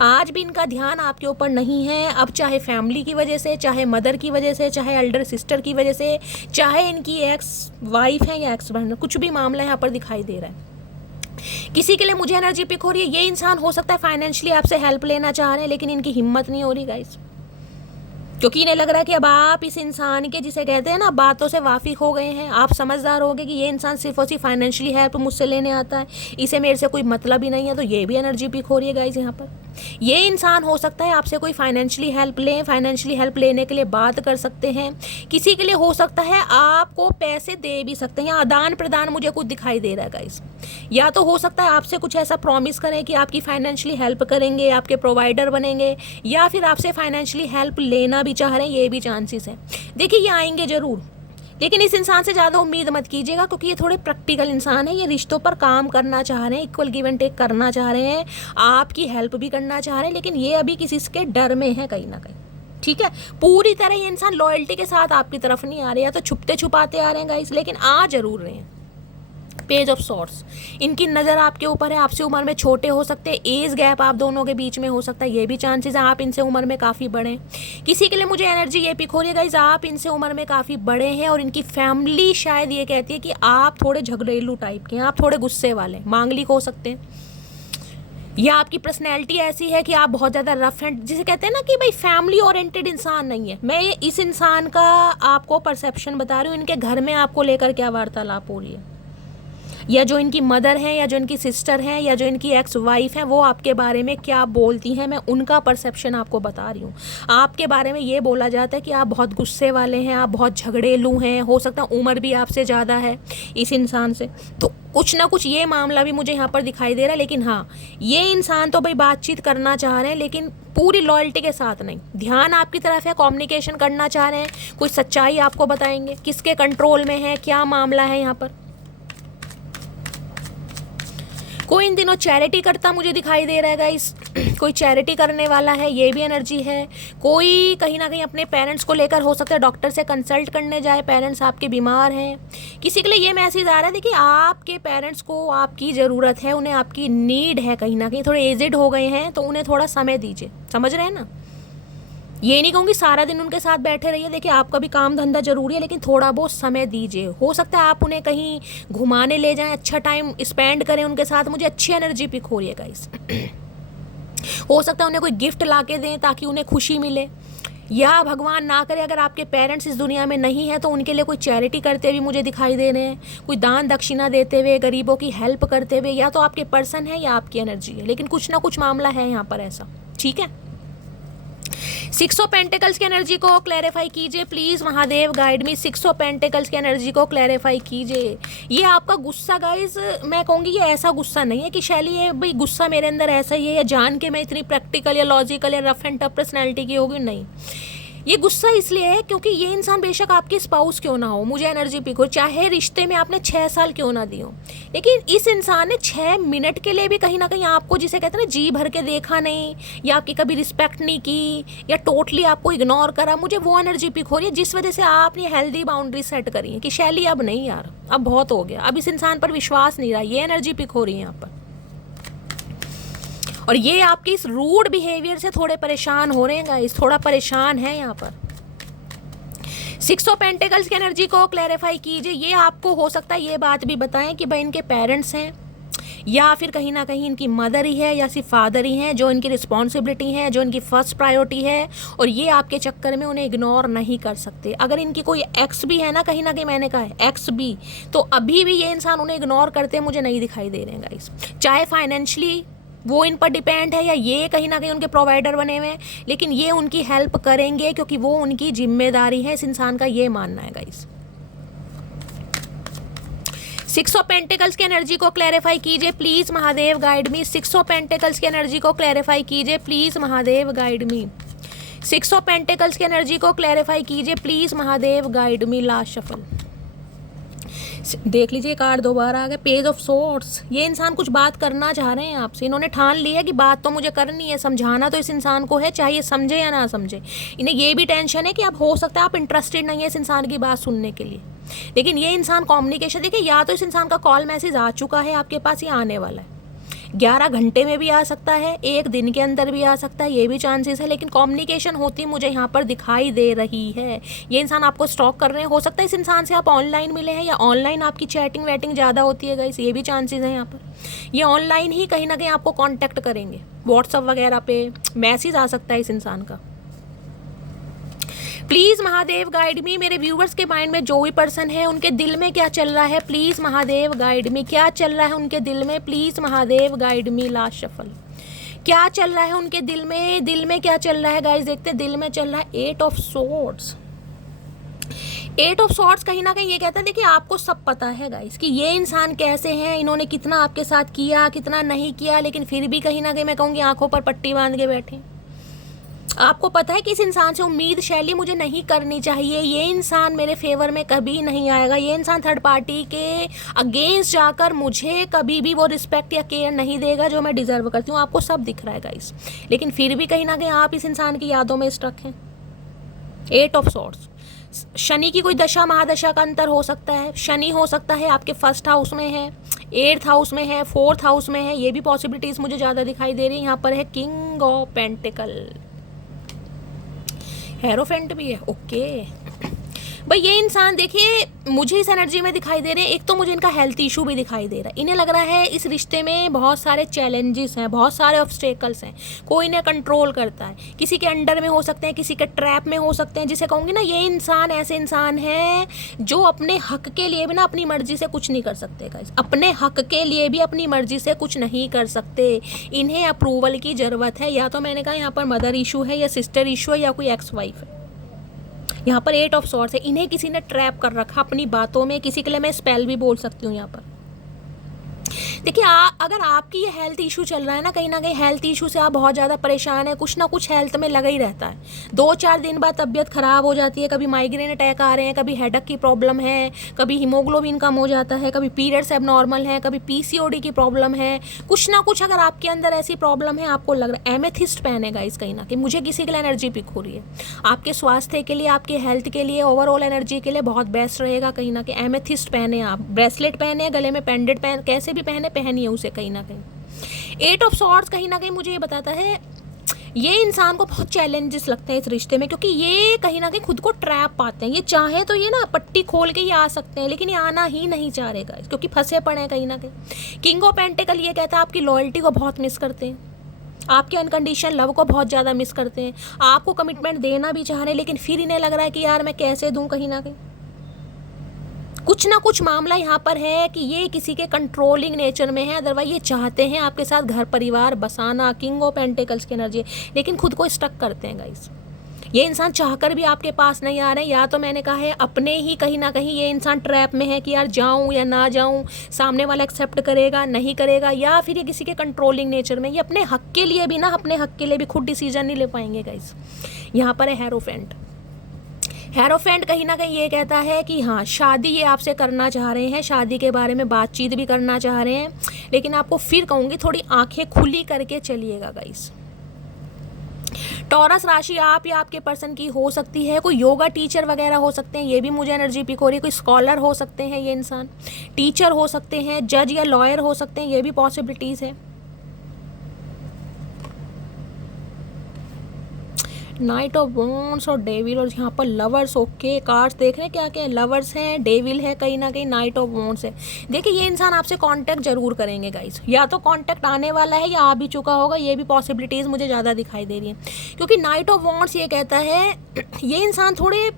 आज भी इनका ध्यान आपके ऊपर नहीं है। अब चाहे फैमिली की वजह से, चाहे मदर की वजह से, चाहे एल्डर सिस्टर की वजह से, चाहे इनकी एक्स वाइफ है या एक्स बहन, कुछ भी मामला यहाँ पर दिखाई दे रहा है। किसी के लिए मुझे एनर्जी पिक हो रही है, ये इंसान हो सकता है फाइनेंशियली आपसे हेल्प लेना चाह रहे हैं, लेकिन इनकी हिम्मत नहीं हो रही गाइस, क्योंकि इन्हें लग रहा है कि अब आप इस इंसान के, जिसे कहते हैं ना, बातों से वाकिफ हो गए हैं, आप समझदार हो गए कि ये इंसान सिर्फ और सिर्फ फाइनेंशियली हेल्प मुझसे लेने आता है, इसे मेरे से कोई मतलब ही नहीं है। तो ये भी एनर्जी पिक हो रही है गाइस यहाँ पर। ये इंसान हो सकता है आपसे कोई फाइनेंशियली हेल्प लें, फाइनेंशियली हेल्प लेने के लिए बात कर सकते हैं। किसी के लिए हो सकता है आपको पैसे दे भी सकते हैं, या आदान प्रदान मुझे कुछ दिखाई दे रहा है गाइस। या तो हो सकता है आपसे कुछ ऐसा प्रॉमिस करें कि आपकी फाइनेंशियली हेल्प करेंगे, आपके प्रोवाइडर बनेंगे, या फिर आपसे फाइनेंशियली हेल्प लेना भी चाह रहे हैं, ये भी चांसेस हैं। देखिए ये आएंगे ज़रूर, लेकिन इस इंसान से ज़्यादा उम्मीद मत कीजिएगा, क्योंकि ये थोड़े प्रैक्टिकल इंसान है। ये रिश्तों पर काम करना चाह रहे हैं, इक्वल गिव एंड टेक करना चाह रहे हैं, आपकी हेल्प भी करना चाह रहे हैं, लेकिन ये अभी किसी के डर में है कहीं ना कहीं, ठीक है। पूरी तरह ये इंसान लॉयल्टी के साथ आपकी तरफ नहीं आ रहे, या तो छुपते छुपाते आ रहे हैं गाइस, लेकिन आ जरूर रहे हैं। पेज ऑफ सॉर्ड्स, इनकी नज़र आपके ऊपर है, आपसे उम्र में छोटे हो सकते हैं, एज गैप आप दोनों के बीच में हो सकता है, ये भी चांसेस हैं। आप इनसे उम्र में काफ़ी बड़े हैं। किसी के लिए मुझे एनर्जी ये पिक हो रही है गाइस, आप इनसे उम्र में काफ़ी बड़े हैं, और इनकी फैमिली शायद ये कहती है कि आप थोड़े झगड़ेलू टाइप के हैं, आप थोड़े गुस्से वाले, मांगलिक हो सकते हैं, या आपकी पर्सनैलिटी ऐसी है कि आप बहुत ज़्यादा रफ एंड, जिसे कहते हैं ना कि भाई फैमिली ओरिएंटेड इंसान नहीं है। मैं ये इस इंसान का आपको परसेप्शन बता रही हूँ, इनके घर में आपको लेकर क्या वार्तालाप हो रही है, या जो इनकी मदर हैं, या जो इनकी सिस्टर हैं, या जो इनकी एक्स वाइफ हैं, वो आपके बारे में क्या बोलती हैं, मैं उनका परसेप्शन आपको बता रही हूँ। आपके बारे में ये बोला जाता है कि आप बहुत गुस्से वाले हैं, आप बहुत झगड़ेलू हैं, हो सकता है उम्र भी आपसे ज़्यादा है इस इंसान से, तो कुछ ना कुछ ये मामला भी मुझे यहाँ पर दिखाई दे रहा है। लेकिन हाँ, ये इंसान तो भाई बातचीत करना चाह रहे हैं, लेकिन पूरी लॉयल्टी के साथ नहीं, ध्यान आपकी तरफ है, कम्युनिकेशन करना चाह रहे हैं, कुछ सच्चाई आपको बताएंगे, किसके कंट्रोल में है, क्या मामला है यहाँ पर। कोई इन दिनों चैरिटी करता मुझे दिखाई दे रहा है गाइस, कोई चैरिटी करने वाला है, ये भी एनर्जी है। कोई कहीं ना कहीं अपने पेरेंट्स को लेकर हो सकता है डॉक्टर से कंसल्ट करने जाए, पेरेंट्स आपके बीमार हैं। किसी के लिए ये मैसेज आ रहा है, देखिए आपके पेरेंट्स को आपकी ज़रूरत है, उन्हें आपकी नीड है, कहीं ना कहीं थोड़े एजेड हो गए हैं, तो उन्हें थोड़ा समय दीजिए, समझ रहे हैं ना। ये नहीं कहूँगी सारा दिन उनके साथ बैठे रहिए, देखिए आपका भी काम धंधा जरूरी है, लेकिन थोड़ा बहुत समय दीजिए। हो सकता है आप उन्हें कहीं घुमाने ले जाएं, अच्छा टाइम स्पेंड करें उनके साथ, मुझे अच्छी एनर्जी पिक हो रही है गाइस। हो सकता है उन्हें कोई गिफ्ट ला के दें ताकि उन्हें खुशी मिले, या भगवान ना करे अगर आपके पेरेंट्स इस दुनिया में नहीं है तो उनके लिए कोई चैरिटी करते हुए मुझे दिखाई दे रहे हैं, कोई दान दक्षिणा देते हुए, गरीबों की हेल्प करते हुए। या तो आपके पर्सन है या आपकी एनर्जी है, लेकिन कुछ ना कुछ मामला है यहाँ पर ऐसा, ठीक है। 6 ऑफ पेंटिकल्स की एनर्जी को क्लैरिफाई कीजिए please Mahadev, guide me. 6 of pentacles की एनर्जी को क्लैरिफाई कीजिए। ये आपका गुस्सा गाइस, मैं कहूँगी ये ऐसा गुस्सा नहीं है कि शैली ये भाई गुस्सा मेरे अंदर ऐसा ही है या जान के मैं इतनी प्रैक्टिकल या लॉजिकल या रफ एंड टफ पर्सनैलिटी की होगी, नहीं। ये गुस्सा इसलिए है क्योंकि ये इंसान बेशक आपके स्पाउस क्यों ना हो, मुझे एनर्जी पिक हो, चाहे रिश्ते में आपने 6 साल क्यों ना दिए हो, लेकिन इस इंसान ने 6 मिनट के लिए भी कहीं ना कहीं आपको, जिसे कहते हैं ना, जी भर के देखा नहीं, या आपकी कभी रिस्पेक्ट नहीं की, या टोटली आपको इग्नोर करा। मुझे वो एनर्जी पिक हो रही है जिस वजह से आपने हेल्दी बाउंड्री सेट करी है कि शैली अब नहीं यार, अब बहुत हो गया, अब इस इंसान पर विश्वास नहीं रहा। ये एनर्जी पिक हो रही है यहाँ पर। और ये आपके इस रूड बिहेवियर से थोड़े परेशान हो रहे हैं गाइस, थोड़ा परेशान है यहाँ पर। 6 ऑफ पेंटिकल्स की एनर्जी को क्लैरिफाई कीजिए। ये आपको हो सकता है ये बात भी बताएं कि भाई इनके पेरेंट्स हैं या फिर कहीं ना कहीं इनकी मदर ही है या सिर्फ फादर ही हैं जो इनकी रिस्पॉन्सिबिलिटी है, जो इनकी फर्स्ट प्रायोरिटी है, और ये आपके चक्कर में उन्हें इग्नोर नहीं कर सकते। अगर इनकी कोई एक्स भी है ना, कहीं ना कहीं मैंने कहा है एक्स भी, तो अभी भी ये इंसान उन्हें इग्नोर करते मुझे नहीं दिखाई दे रहे हैं गाइस। चाहे फाइनेंशियली वो इन पर डिपेंड है या ये कहीं ना कहीं उनके प्रोवाइडर बने हुए हैं, लेकिन ये उनकी हेल्प करेंगे क्योंकि वो उनकी जिम्मेदारी है, इस इंसान का ये मानना है गाइस। 6 ऑफ पेंटिकल्स की एनर्जी को क्लैरिफाई कीजिए please Mahadev, guide me. 6 of pentacles की एनर्जी को क्लैरिफाई कीजिए please Mahadev, guide me. 6 of pentacles की एनर्जी को क्लैरिफाई कीजिए please Mahadev, guide me. Last shuffle देख लीजिए, कार्ड दोबारा आ गया, पेज ऑफ सोर्ड्स। ये इंसान कुछ बात करना चाह रहे हैं आपसे, इन्होंने ठान लिया कि बात तो मुझे करनी है, समझाना तो इस इंसान को है, चाहे समझे या ना समझे। इन्हें ये भी टेंशन है कि अब हो सकता है आप इंटरेस्टेड नहीं है इस इंसान की बात सुनने के लिए, लेकिन ये इंसान कम्युनिकेशन, देखिए या तो इस इंसान का कॉल मैसेज आ चुका है आपके पास या आने वाला है, 11 घंटे में भी आ सकता है, 1 दिन के अंदर भी आ सकता है, ये भी चांसेस है, लेकिन कम्युनिकेशन होती मुझे यहाँ पर दिखाई दे रही है। ये इंसान आपको स्टॉक कर रहे हैं, हो सकता है इस इंसान से आप ऑनलाइन मिले हैं या ऑनलाइन आपकी चैटिंग वेटिंग ज़्यादा होती है गाइस, ये भी चांसेस हैं यहाँ पर। ये ऑनलाइन ही कहीं ना कहीं आपको कॉन्टैक्ट करेंगे, व्हाट्सअप वगैरह पे मैसेज आ सकता है इस इंसान का। Please Mahadev guide me. मेरे व्यूवर्स के माइंड में जो भी पर्सन है उनके दिल में क्या चल रहा है, प्लीज़ महादेव गाइड मी। क्या चल रहा है उनके दिल में, please Mahadev guide me. Last shuffle, क्या चल रहा है उनके दिल में क्या चल रहा है गाइस, देखते दिल में चल रहा है 8 ऑफ सोर्ड्स। 8 ऑफ सॉर्ट्स कहीं ना कहीं ये कहता है, देखिए आपको सब पता है गाइस कि ये इंसान कैसे हैं, इन्होंने कितना आपके साथ किया कितना नहीं किया, लेकिन फिर भी कहीं ना कहीं मैं कहूँगी आंखों पर पट्टी बांध के बैठे। आपको पता है कि इस इंसान से उम्मीद शैली मुझे नहीं करनी चाहिए, ये इंसान मेरे फेवर में कभी नहीं आएगा, ये इंसान थर्ड पार्टी के अगेंस्ट जाकर मुझे कभी भी वो रिस्पेक्ट या केयर नहीं देगा जो मैं डिजर्व करती हूँ। आपको सब दिख रहा है गाइस, लेकिन फिर भी कहीं ना कहीं आप इस इंसान की यादों में स्ट्रक हैं। 8 ऑफ सॉर्ड्स, शनि की कोई दशा महादशा का अंतर हो सकता है, शनि हो सकता है आपके 1st हाउस में है, 8th हाउस में है, 4th हाउस में है, ये भी पॉसिबिलिटीज मुझे ज़्यादा दिखाई दे रही है। यहाँ पर है किंग ऑफ पेंटिकल, हेरोफेंट भी है, ओके भाई। ये इंसान देखिए मुझे इस एनर्जी में दिखाई दे रहे हैं, एक तो मुझे इनका हेल्थ इशू भी दिखाई दे रहा है, इन्हें लग रहा है इस रिश्ते में बहुत सारे चैलेंजेस हैं, बहुत सारे ऑब्स्टेकल्स हैं, कोई इन्हें कंट्रोल करता है, किसी के अंडर में हो सकते हैं, किसी के ट्रैप में हो सकते हैं, जिसे कहूँगी ना ये इंसान ऐसे इंसान है जो अपने हक के लिए भी ना अपनी मर्जी से कुछ नहीं कर सकते गाइस, अपने हक के लिए भी अपनी मर्जी से कुछ नहीं कर सकते, इन्हें अप्रूवल की ज़रूरत है। या तो मैंने कहा यहाँ पर मदर इशू है या सिस्टर इशू है या कोई एक्स वाइफ है। यहाँ पर 8 ऑफ सॉर्ड्स है, इन्हें किसी ने ट्रैप कर रखा अपनी बातों में, किसी के लिए मैं स्पेल भी बोल सकती हूँ यहाँ पर। देखिए अगर आपकी ये हेल्थ इशू चल रहा है ना कहीं हेल्थ इशू से आप बहुत ज़्यादा परेशान है, कुछ ना कुछ हेल्थ में लगा ही रहता है, 2-4 दिन बाद तबीयत ख़राब हो जाती है, कभी माइग्रेन अटैक आ रहे हैं, कभी हेडेक की प्रॉब्लम है, कभी हीमोग्लोबिन कम हो जाता है, कभी पीरियड्स एबनॉर्मल है, कभी PCOD की प्रॉब्लम है, कुछ ना कुछ अगर आपके अंदर ऐसी प्रॉब्लम है, आपको लग रहा है एमेथिस्ट पहनेगा इस कहीं ना कहीं, मुझे किसी के लिए एनर्जी पिक हो रही है, आपके स्वास्थ्य के लिए, आपके हेल्थ के लिए, ओवरऑल एनर्जी के लिए बहुत बेस्ट रहेगा कहीं ना कहीं। एमेथिस्ट पहने, आप ब्रेसलेट पहने, गले में पेंडेंट पहन, कैसे भी पहनिए उसे कहीं ना कहीं। 8 ऑफ सॉर्ड्स कहीं ना कहीं मुझे ये बताता है ये इंसान को बहुत चैलेंजेस लगते हैं इस रिश्ते में, क्योंकि ये कहीं ना कहीं खुद को ट्रैप पाते हैं, ये चाहे तो ये ना पट्टी खोल के ये आ सकते हैं, लेकिन ये आना ही नहीं चाह रहे क्योंकि फंसे पड़े हैं कहीं ना कहीं। किंग ऑफ पेंटिकल ये कहता है आपकी लॉयल्टी को बहुत मिस करते हैं, आपके अनकंडीशन लव को बहुत ज़्यादा मिस करते हैं, आपको कमिटमेंट देना भी चाह रहे हैं, लेकिन फिर इन्हें लग रहा है कि यार मैं कैसे दूं, कहीं ना कहीं कुछ ना कुछ मामला यहाँ पर है कि ये किसी के कंट्रोलिंग नेचर में है। अदरवाइज ये चाहते हैं आपके साथ घर परिवार बसाना, किंग ऑफ पेंटिकल्स की एनर्जी, लेकिन खुद को स्टक करते हैं गाइस। ये इंसान चाहकर भी आपके पास नहीं आ रहे हैं, या तो मैंने कहा है अपने ही कहीं ना कहीं ये इंसान ट्रैप में है कि यार जाऊं या ना जाऊं, सामने वाला एक्सेप्ट करेगा नहीं करेगा, या फिर ये किसी के कंट्रोलिंग नेचर में, ये अपने हक के लिए भी ना, अपने हक के लिए भी खुद डिसीजन नहीं ले पाएंगे गाइस। यहाँ पर है हेरोफेंट। हेरोफेंट कहीं ना कहीं ये कहता है कि हाँ शादी ये आपसे करना चाह रहे हैं, शादी के बारे में बातचीत भी करना चाह रहे हैं, लेकिन आपको फिर कहूँगी थोड़ी आंखें खुली करके चलिएगा गाइस। टॉरस राशि आप या आपके पर्सन की हो सकती है, कोई योगा टीचर वगैरह हो सकते हैं, ये भी मुझे एनर्जी पिक हो रही है, कोई स्कॉलर हो सकते हैं ये इंसान, टीचर हो सकते हैं, जज या लॉयर हो सकते हैं, ये भी पॉसिबिलिटीज़ है। नाइट ऑफ वॉन्ड्स और डेविल, और यहाँ पर लवर्स। ओके, कार्ड्स देख रहे हैं क्या क्या, लवर्स हैं, डेविल है, कहीं ना कहीं नाइट ऑफ वॉन्ड्स है। देखिए ये इंसान आपसे कांटेक्ट जरूर करेंगे गाइस, या तो कांटेक्ट आने वाला है या आ भी चुका होगा, ये भी पॉसिबिलिटीज़ मुझे ज़्यादा दिखाई दे रही है, क्योंकि नाइट ऑफ वॉन्ड्स ये कहता है ये इंसान थोड़े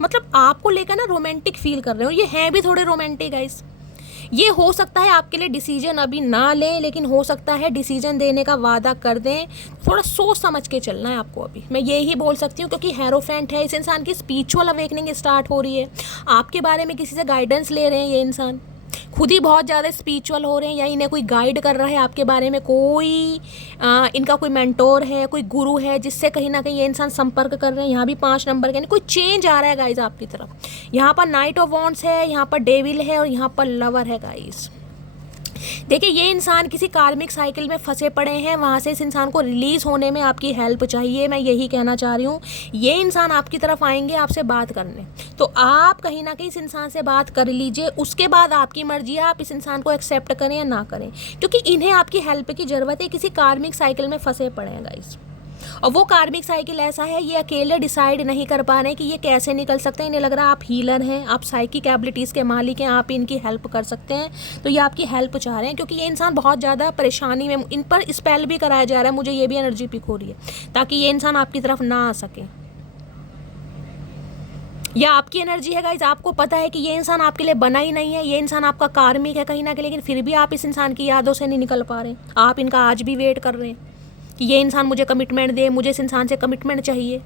मतलब आपको लेकर ना रोमांटिक फील कर रहे हो, ये है भी थोड़े रोमांटिक गाइस। ये हो सकता है आपके लिए डिसीजन अभी ना लें, लेकिन हो सकता है डिसीजन देने का वादा कर दें। थोड़ा सोच समझ के चलना है आपको, अभी मैं ये ही बोल सकती हूँ, क्योंकि हेरोफेंट है, इस इंसान की स्पिरिचुअल अवेकनिंग स्टार्ट हो रही है, आपके बारे में किसी से गाइडेंस ले रहे हैं, ये इंसान खुद ही बहुत ज़्यादा स्पिरिचुअल हो रहे हैं, या इन्हें कोई गाइड कर रहा है आपके बारे में, कोई इनका कोई मेंटोर है, कोई गुरु है, जिससे कहीं ना कहीं ये इंसान संपर्क कर रहे हैं। यहाँ भी 5 नंबर के कोई चेंज आ रहा है गाइज आपकी तरफ। यहाँ पर नाइट ऑफ वॉन्ड्स है, यहाँ पर डेविल है, और यहाँ पर लवर है गाइज। देखिए ये इंसान किसी कार्मिक साइकिल में फंसे पड़े हैं, वहाँ से इस इंसान को रिलीज़ होने में आपकी हेल्प चाहिए, मैं यही कहना चाह रही हूँ। ये इंसान आपकी तरफ आएंगे आपसे बात करने, तो आप कहीं ना कहीं इस इंसान से बात कर लीजिए, उसके बाद आपकी मर्जी है आप इस इंसान को एक्सेप्ट करें या ना करें, क्योंकि इन्हें आपकी हेल्प की ज़रूरत है। किसी कार्मिक साइकिल में फंसे पड़े हैं गाइस, और वो कार्मिक साइकिल ऐसा है ये अकेले डिसाइड नहीं कर पा रहे हैं कि ये कैसे निकल सकते हैं। इन्हें लग रहा है आप हीलर हैं, आप साइकिक एबिलिटीज़ के मालिक हैं, आप इनकी हेल्प कर सकते हैं, तो ये आपकी हेल्प चाह रहे हैं, क्योंकि ये इंसान बहुत ज़्यादा परेशानी में, इन पर स्पेल भी कराया जा रहा है, मुझे ये भी एनर्जी पिक हो रही है, ताकि ये इंसान आपकी तरफ ना आ सके। या आपकी एनर्जी है गाइज, आपको पता है कि ये इंसान आपके लिए बना ही नहीं है, ये इंसान आपका कार्मिक है कहीं ना कहीं, लेकिन फिर भी आप इस इंसान की यादों से नहीं निकल पा रहे, आप इनका आज भी वेट कर रहे हैं कि ये इंसान मुझे कमिटमेंट दे, मुझे इस इंसान से कमिटमेंट चाहिए।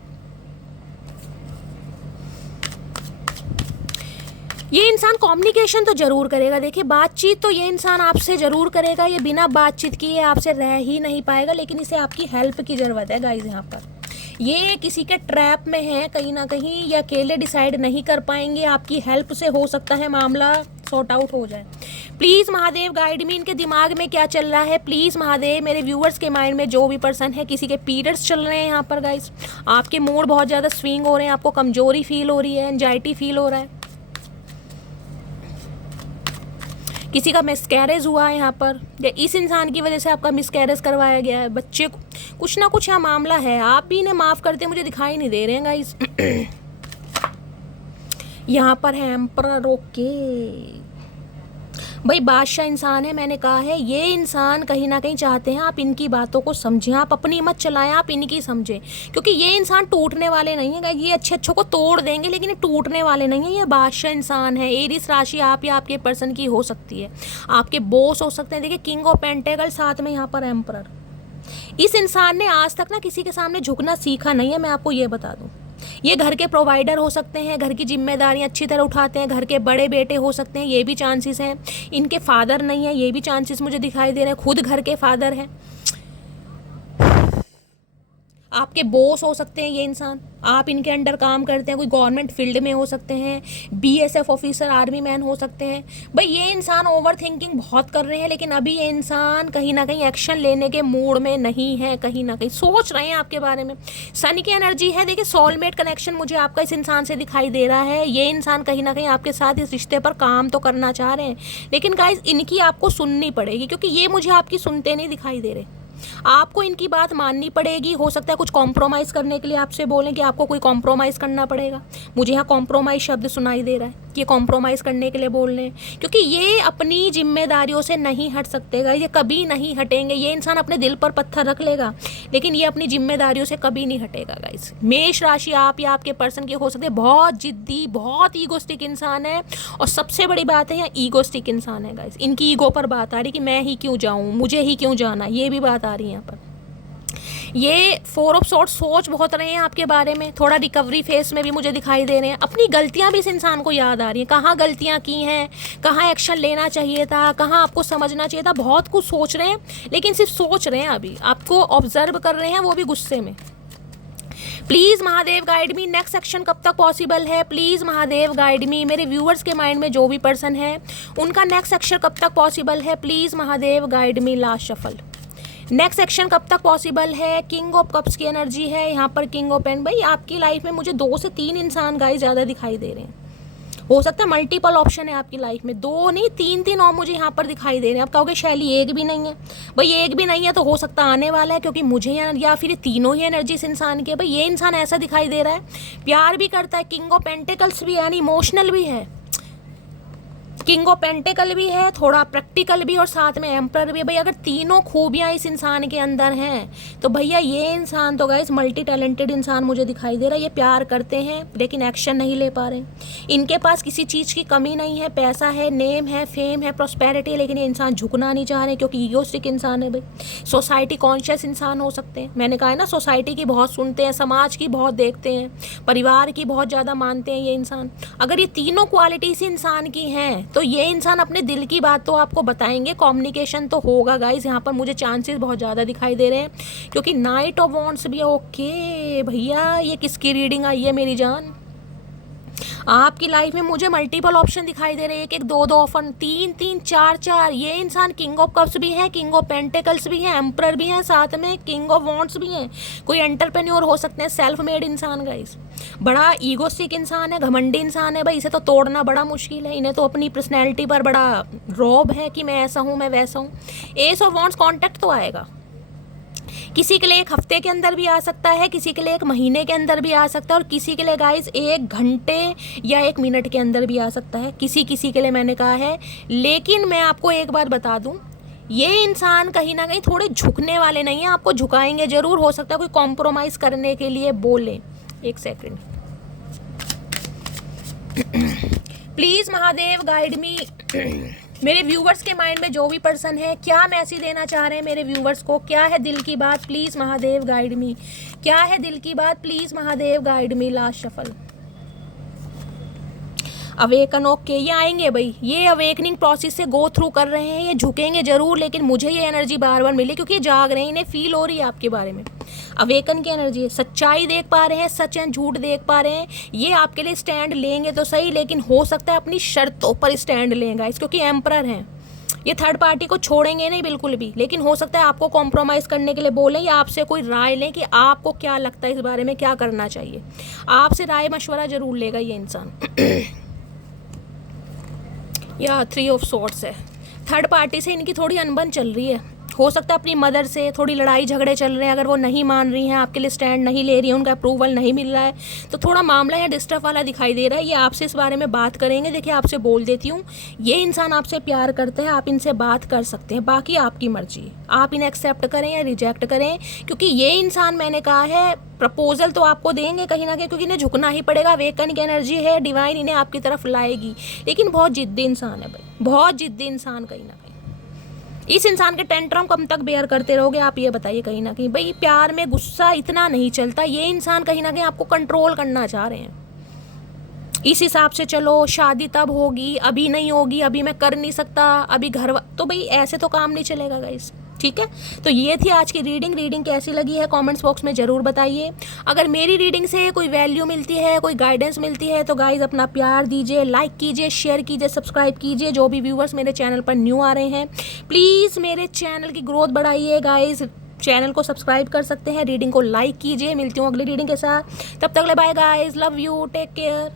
ये इंसान कम्युनिकेशन तो ज़रूर करेगा, देखिए बातचीत तो ये इंसान आपसे ज़रूर करेगा, ये बिना बातचीत किए आपसे रह ही नहीं पाएगा, लेकिन इसे आपकी हेल्प की ज़रूरत है गाइज। यहाँ पर ये किसी के ट्रैप में है कहीं ना कहीं, ये अकेले डिसाइड नहीं कर पाएंगे, आपकी हेल्प से हो सकता है मामला सॉर्ट आउट हो जाए। प्लीज़ महादेव गाइड मी, इनके दिमाग में क्या चल रहा है प्लीज़ महादेव। मेरे व्यूअर्स के माइंड में जो भी पर्सन है, किसी के पीरियड्स चल रहे हैं यहाँ पर गाइस, आपके मूड बहुत ज़्यादा स्विंग हो रहे हैं, आपको कमजोरी फील हो रही है, एंजाइटी फील हो रहा है, किसी का मिसकैरेज हुआ है यहाँ पर, या इस इंसान की वजह से आपका मिसकैरेज करवाया गया है, बच्चे को कुछ ना कुछ यहाँ मामला है, आप भी इन्हें माफ़ करते मुझे दिखाई नहीं दे रहे हैं गाइस। यहाँ पर है एम्परर। ओके भाई बादशाह इंसान है, मैंने कहा है ये इंसान कहीं ना कहीं चाहते हैं आप इनकी बातों को समझें, आप अपनी मत चलाएं, आप इनकी समझें, क्योंकि ये इंसान टूटने वाले नहीं है, ये अच्छे अच्छों को तोड़ देंगे लेकिन ये टूटने वाले नहीं है। ये बादशाह इंसान है। एरीज राशि आप या आपके पर्सन की हो सकती है, आपके बॉस हो सकते हैं। देखिए किंग ऑफ पेंटेकल, साथ में यहाँ पर एम्परर। इस इंसान ने आज तक ना किसी के सामने झुकना सीखा नहीं है, मैं आपको ये बता दूं। ये घर के प्रोवाइडर हो सकते हैं, घर की जिम्मेदारियां अच्छी तरह उठाते हैं, घर के बड़े बेटे हो सकते हैं, ये भी चांसेस हैं। इनके फादर नहीं है, ये भी चांसेस मुझे दिखाई दे रहे हैं, खुद घर के फादर हैं। आपके बॉस हो सकते हैं ये इंसान, आप इनके अंडर काम करते हैं, कोई गवर्नमेंट फील्ड में हो सकते हैं, बीएसएफ ऑफिसर, आर्मी मैन हो सकते हैं। भाई ये इंसान ओवर थिंकिंग बहुत कर रहे हैं, लेकिन अभी ये इंसान कहीं ना कहीं एक्शन लेने के मूड में नहीं है, कहीं ना कहीं सोच रहे हैं आपके बारे में। सन की एनर्जी है, देखिए सोलमेट कनेक्शन मुझे आपका इस इंसान से दिखाई दे रहा है। ये इंसान कहीं ना कहीं आपके साथ इस रिश्ते पर काम तो करना चाह रहे हैं, लेकिन गाइस इनकी आपको सुननी पड़ेगी, क्योंकि ये मुझे आपकी सुनते नहीं दिखाई दे रहे। आपको इनकी बात माननी पड़ेगी। हो सकता है कुछ कॉम्प्रोमाइज़ करने के लिए आपसे बोलें कि आपको कोई कॉम्प्रोमाइज़ करना पड़ेगा। मुझे यहाँ कॉम्प्रोमाइज़ शब्द सुनाई दे रहा है कि कॉम्प्रोमाइज़ करने के लिए बोल रहे हैं, क्योंकि ये अपनी जिम्मेदारियों से नहीं हट सकतेगा, ये कभी नहीं हटेंगे। ये इंसान अपने दिल पर पत्थर रख लेगा लेकिन ये अपनी जिम्मेदारियों से कभी नहीं हटेगा गाइस। मेष राशि आप या आपके पर्सन के हो सकते हैं बहुत जिद्दी, बहुत ईगोस्टिक इंसान है, और सबसे बड़ी बात है यहाँ ईगोस्टिक इंसान है गाइस। इनकी ईगो पर बात आ रही कि मैं ही क्यों जाऊँ, मुझे ही क्यों जाना, ये भी बात आ रही है यहाँ पर। ये 4 ऑफ सॉर्ड्स सोच बहुत रहे हैं आपके बारे में, थोड़ा रिकवरी फेस में भी मुझे दिखाई दे रहे हैं। अपनी गलतियां भी इस इंसान को याद आ रही हैं, कहाँ गलतियां की हैं, कहाँ एक्शन लेना चाहिए था, कहाँ आपको समझना चाहिए था। बहुत कुछ सोच रहे हैं लेकिन सिर्फ सोच रहे हैं, अभी आपको ऑब्जर्व कर रहे हैं, वो भी गुस्से में। Please Mahadev guide me, next section कब तक पॉसिबल है, प्लीज़ महादेव गाइड मी। मेरे व्यूअर्स के माइंड में जो भी पर्सन है उनका नेक्स्ट सेक्शन कब तक पॉसिबल है, please Mahadev guide me. Last shuffle, next section कब तक पॉसिबल है। किंग ऑफ कप्स की एनर्जी है यहाँ पर, किंग ऑफ पेंट। भाई आपकी लाइफ में मुझे 2 से 3 इंसान गाइस ज़्यादा दिखाई दे रहे हैं। हो सकता है मल्टीपल ऑप्शन है आपकी लाइफ में, 2 नहीं 3 और मुझे यहाँ पर दिखाई दे रहे हैं। आप कहोगे शैली एक भी नहीं है, भाई एक भी नहीं है तो हो सकता आने वाला है, क्योंकि मुझे या फिर तीनों ही एनर्जी इस इंसान की है। भाई ये इंसान ऐसा दिखाई दे रहा है, प्यार भी करता है, किंग ऑफ पेंटिकल्स भी है, यानी इमोशनल भी है, किंग ऑफ पेंटिकल भी है, थोड़ा प्रैक्टिकल भी, और साथ में एम्परर भी है। भाई अगर तीनों खूबियाँ इस इंसान के अंदर हैं तो भैया ये इंसान तो गाइस मल्टी टैलेंटेड इंसान मुझे दिखाई दे रहा है। ये प्यार करते हैं लेकिन एक्शन नहीं ले पा रहे। इनके पास किसी चीज़ की कमी नहीं है, पैसा है, नेम है, फेम है, प्रॉस्पेरिटी है, लेकिन ये इंसान झुकना नहीं चाह रहे क्योंकि ईगोस्टिक इंसान है। भाई सोसाइटी कॉन्शियस इंसान हो सकते हैं, मैंने कहा है ना, सोसाइटी की बहुत सुनते हैं, समाज की बहुत देखते हैं, परिवार की बहुत ज़्यादा मानते हैं ये इंसान। अगर ये तीनों क्वालिटी इस इंसान की हैं तो ये इंसान अपने दिल की बात तो आपको बताएंगे, कम्युनिकेशन तो होगा गाइस। यहाँ पर मुझे चांसेस बहुत ज़्यादा दिखाई दे रहे हैं क्योंकि नाइट ऑफ वॉन्ड्स भी है। ओके भैया ये किसकी रीडिंग आई है मेरी जान। आपकी लाइफ में मुझे मल्टीपल ऑप्शन दिखाई दे रहे हैं, 1-1 2-2 ऑप्शन, 3-3 4-4। ये इंसान किंग ऑफ कप्स भी है, किंग ऑफ पेंटिकल्स भी है, एम्परर भी है, साथ में किंग ऑफ वॉन्ड्स भी है। कोई एंटरप्रेन्योर हो सकते हैं, सेल्फ मेड इंसान गाइस। बड़ा ईगोस्टिक इंसान है, घमंडी इंसान है। भाई इसे तो तोड़ना बड़ा मुश्किल है। इन्हें तो अपनी पर्सनैलिटी पर बड़ा रौब है कि मैं ऐसा हूँ, मैं वैसा हूँ। एस ऑफ वॉन्ड्स कॉन्टैक्ट तो आएगा, किसी के लिए 1 हफ्ते के अंदर भी आ सकता है, किसी के लिए 1 महीने के अंदर भी आ सकता है, और किसी के लिए गाइस 1 घंटे या 1 मिनट के अंदर भी आ सकता है, किसी के लिए मैंने कहा है। लेकिन मैं आपको एक बात बता दूं, ये इंसान कहीं ना कहीं थोड़े झुकने वाले नहीं है, आपको झुकाएंगे जरूर। हो सकता है कोई कॉम्प्रोमाइज़ करने के लिए बोले। एक second please Mahadev guide me. मेरे व्यूवर्स के माइंड में जो भी पर्सन है, क्या मैसेज देना चाह रहे हैं मेरे व्यूवर्स को, क्या है दिल की बात, प्लीज़ महादेव गाइड मी। क्या है दिल की बात, please Mahadev guide me. Last shuffle, awaken. Okay ये आएंगे भाई, ये अवेकनिंग प्रोसेस से गो थ्रू कर रहे हैं, ये झुकेंगे जरूर, लेकिन मुझे ये एनर्जी बार बार मिली क्योंकि ये जाग रहे हैं, इन्हें फील हो रही है आपके बारे में। अवेकन की एनर्जी है, सच्चाई देख पा रहे हैं, सच एंड झूठ देख पा रहे हैं। ये आपके लिए स्टैंड लेंगे तो सही, लेकिन हो सकता है अपनी शर्तों पर स्टैंड लेंगे इस, क्योंकि एम्परर हैं ये, थर्ड पार्टी को छोड़ेंगे नहीं बिल्कुल भी। लेकिन हो सकता है आपको कॉम्प्रोमाइज़ करने के लिए बोलें या आपसे कोई राय लें कि आपको क्या लगता है इस बारे में, क्या करना चाहिए। आपसे राय मशवरा जरूर लेगा ये इंसान। या 3 ऑफ सॉर्ड्स है, थर्ड पार्टी से इनकी थोड़ी अनबन चल रही है। हो सकता है अपनी मदर से थोड़ी लड़ाई झगड़े चल रहे हैं, अगर वो नहीं मान रही हैं, आपके लिए स्टैंड नहीं ले रही हैं, उनका अप्रूवल नहीं मिल रहा है, तो थोड़ा मामला या डिस्टर्ब वाला दिखाई दे रहा है। ये आपसे इस बारे में बात करेंगे। देखिए आपसे बोल देती हूँ, ये इंसान आपसे प्यार करते हैं, आप इनसे बात कर सकते हैं, बाकी आपकी मर्जी, आप इन्हें एक्सेप्ट करें या रिजेक्ट करें। क्योंकि ये इंसान मैंने कहा है प्रपोजल तो आपको देंगे कहीं ना कहीं, क्योंकि इन्हें झुकना ही पड़ेगा। वेकन की एनर्जी है, डिवाइन इन्हें आपकी तरफ लाएगी, लेकिन बहुत जिद्दी इंसान है भाई, बहुत जिद्दी इंसान। कहीं ना कहीं इस इंसान के टेंट्रम कब तक बेयर करते रहोगे आप, ये बताइए। कहीं ना कहीं भाई प्यार में गुस्सा इतना नहीं चलता, ये इंसान कहीं ना कहीं आपको कंट्रोल करना चाह रहे हैं। इस हिसाब से चलो, शादी तब होगी, अभी नहीं होगी, अभी मैं कर नहीं सकता, अभी घर, तो भाई ऐसे तो काम नहीं चलेगा गाइस। ठीक है, तो ये थी आज की रीडिंग कैसी लगी है कमेंट्स बॉक्स में ज़रूर बताइए। अगर मेरी रीडिंग से कोई वैल्यू मिलती है, कोई गाइडेंस मिलती है तो गाइज अपना प्यार दीजिए, लाइक कीजिए, शेयर कीजिए, सब्सक्राइब कीजिए। जो भी व्यूवर्स मेरे चैनल पर न्यू आ रहे हैं प्लीज़ मेरे चैनल की ग्रोथ बढ़ाइए गाइज। चैनल को सब्सक्राइब कर सकते हैं, रीडिंग को लाइक कीजिए। मिलती हूँ अगली रीडिंग के साथ, तब तक ले bye guys, love you, take care.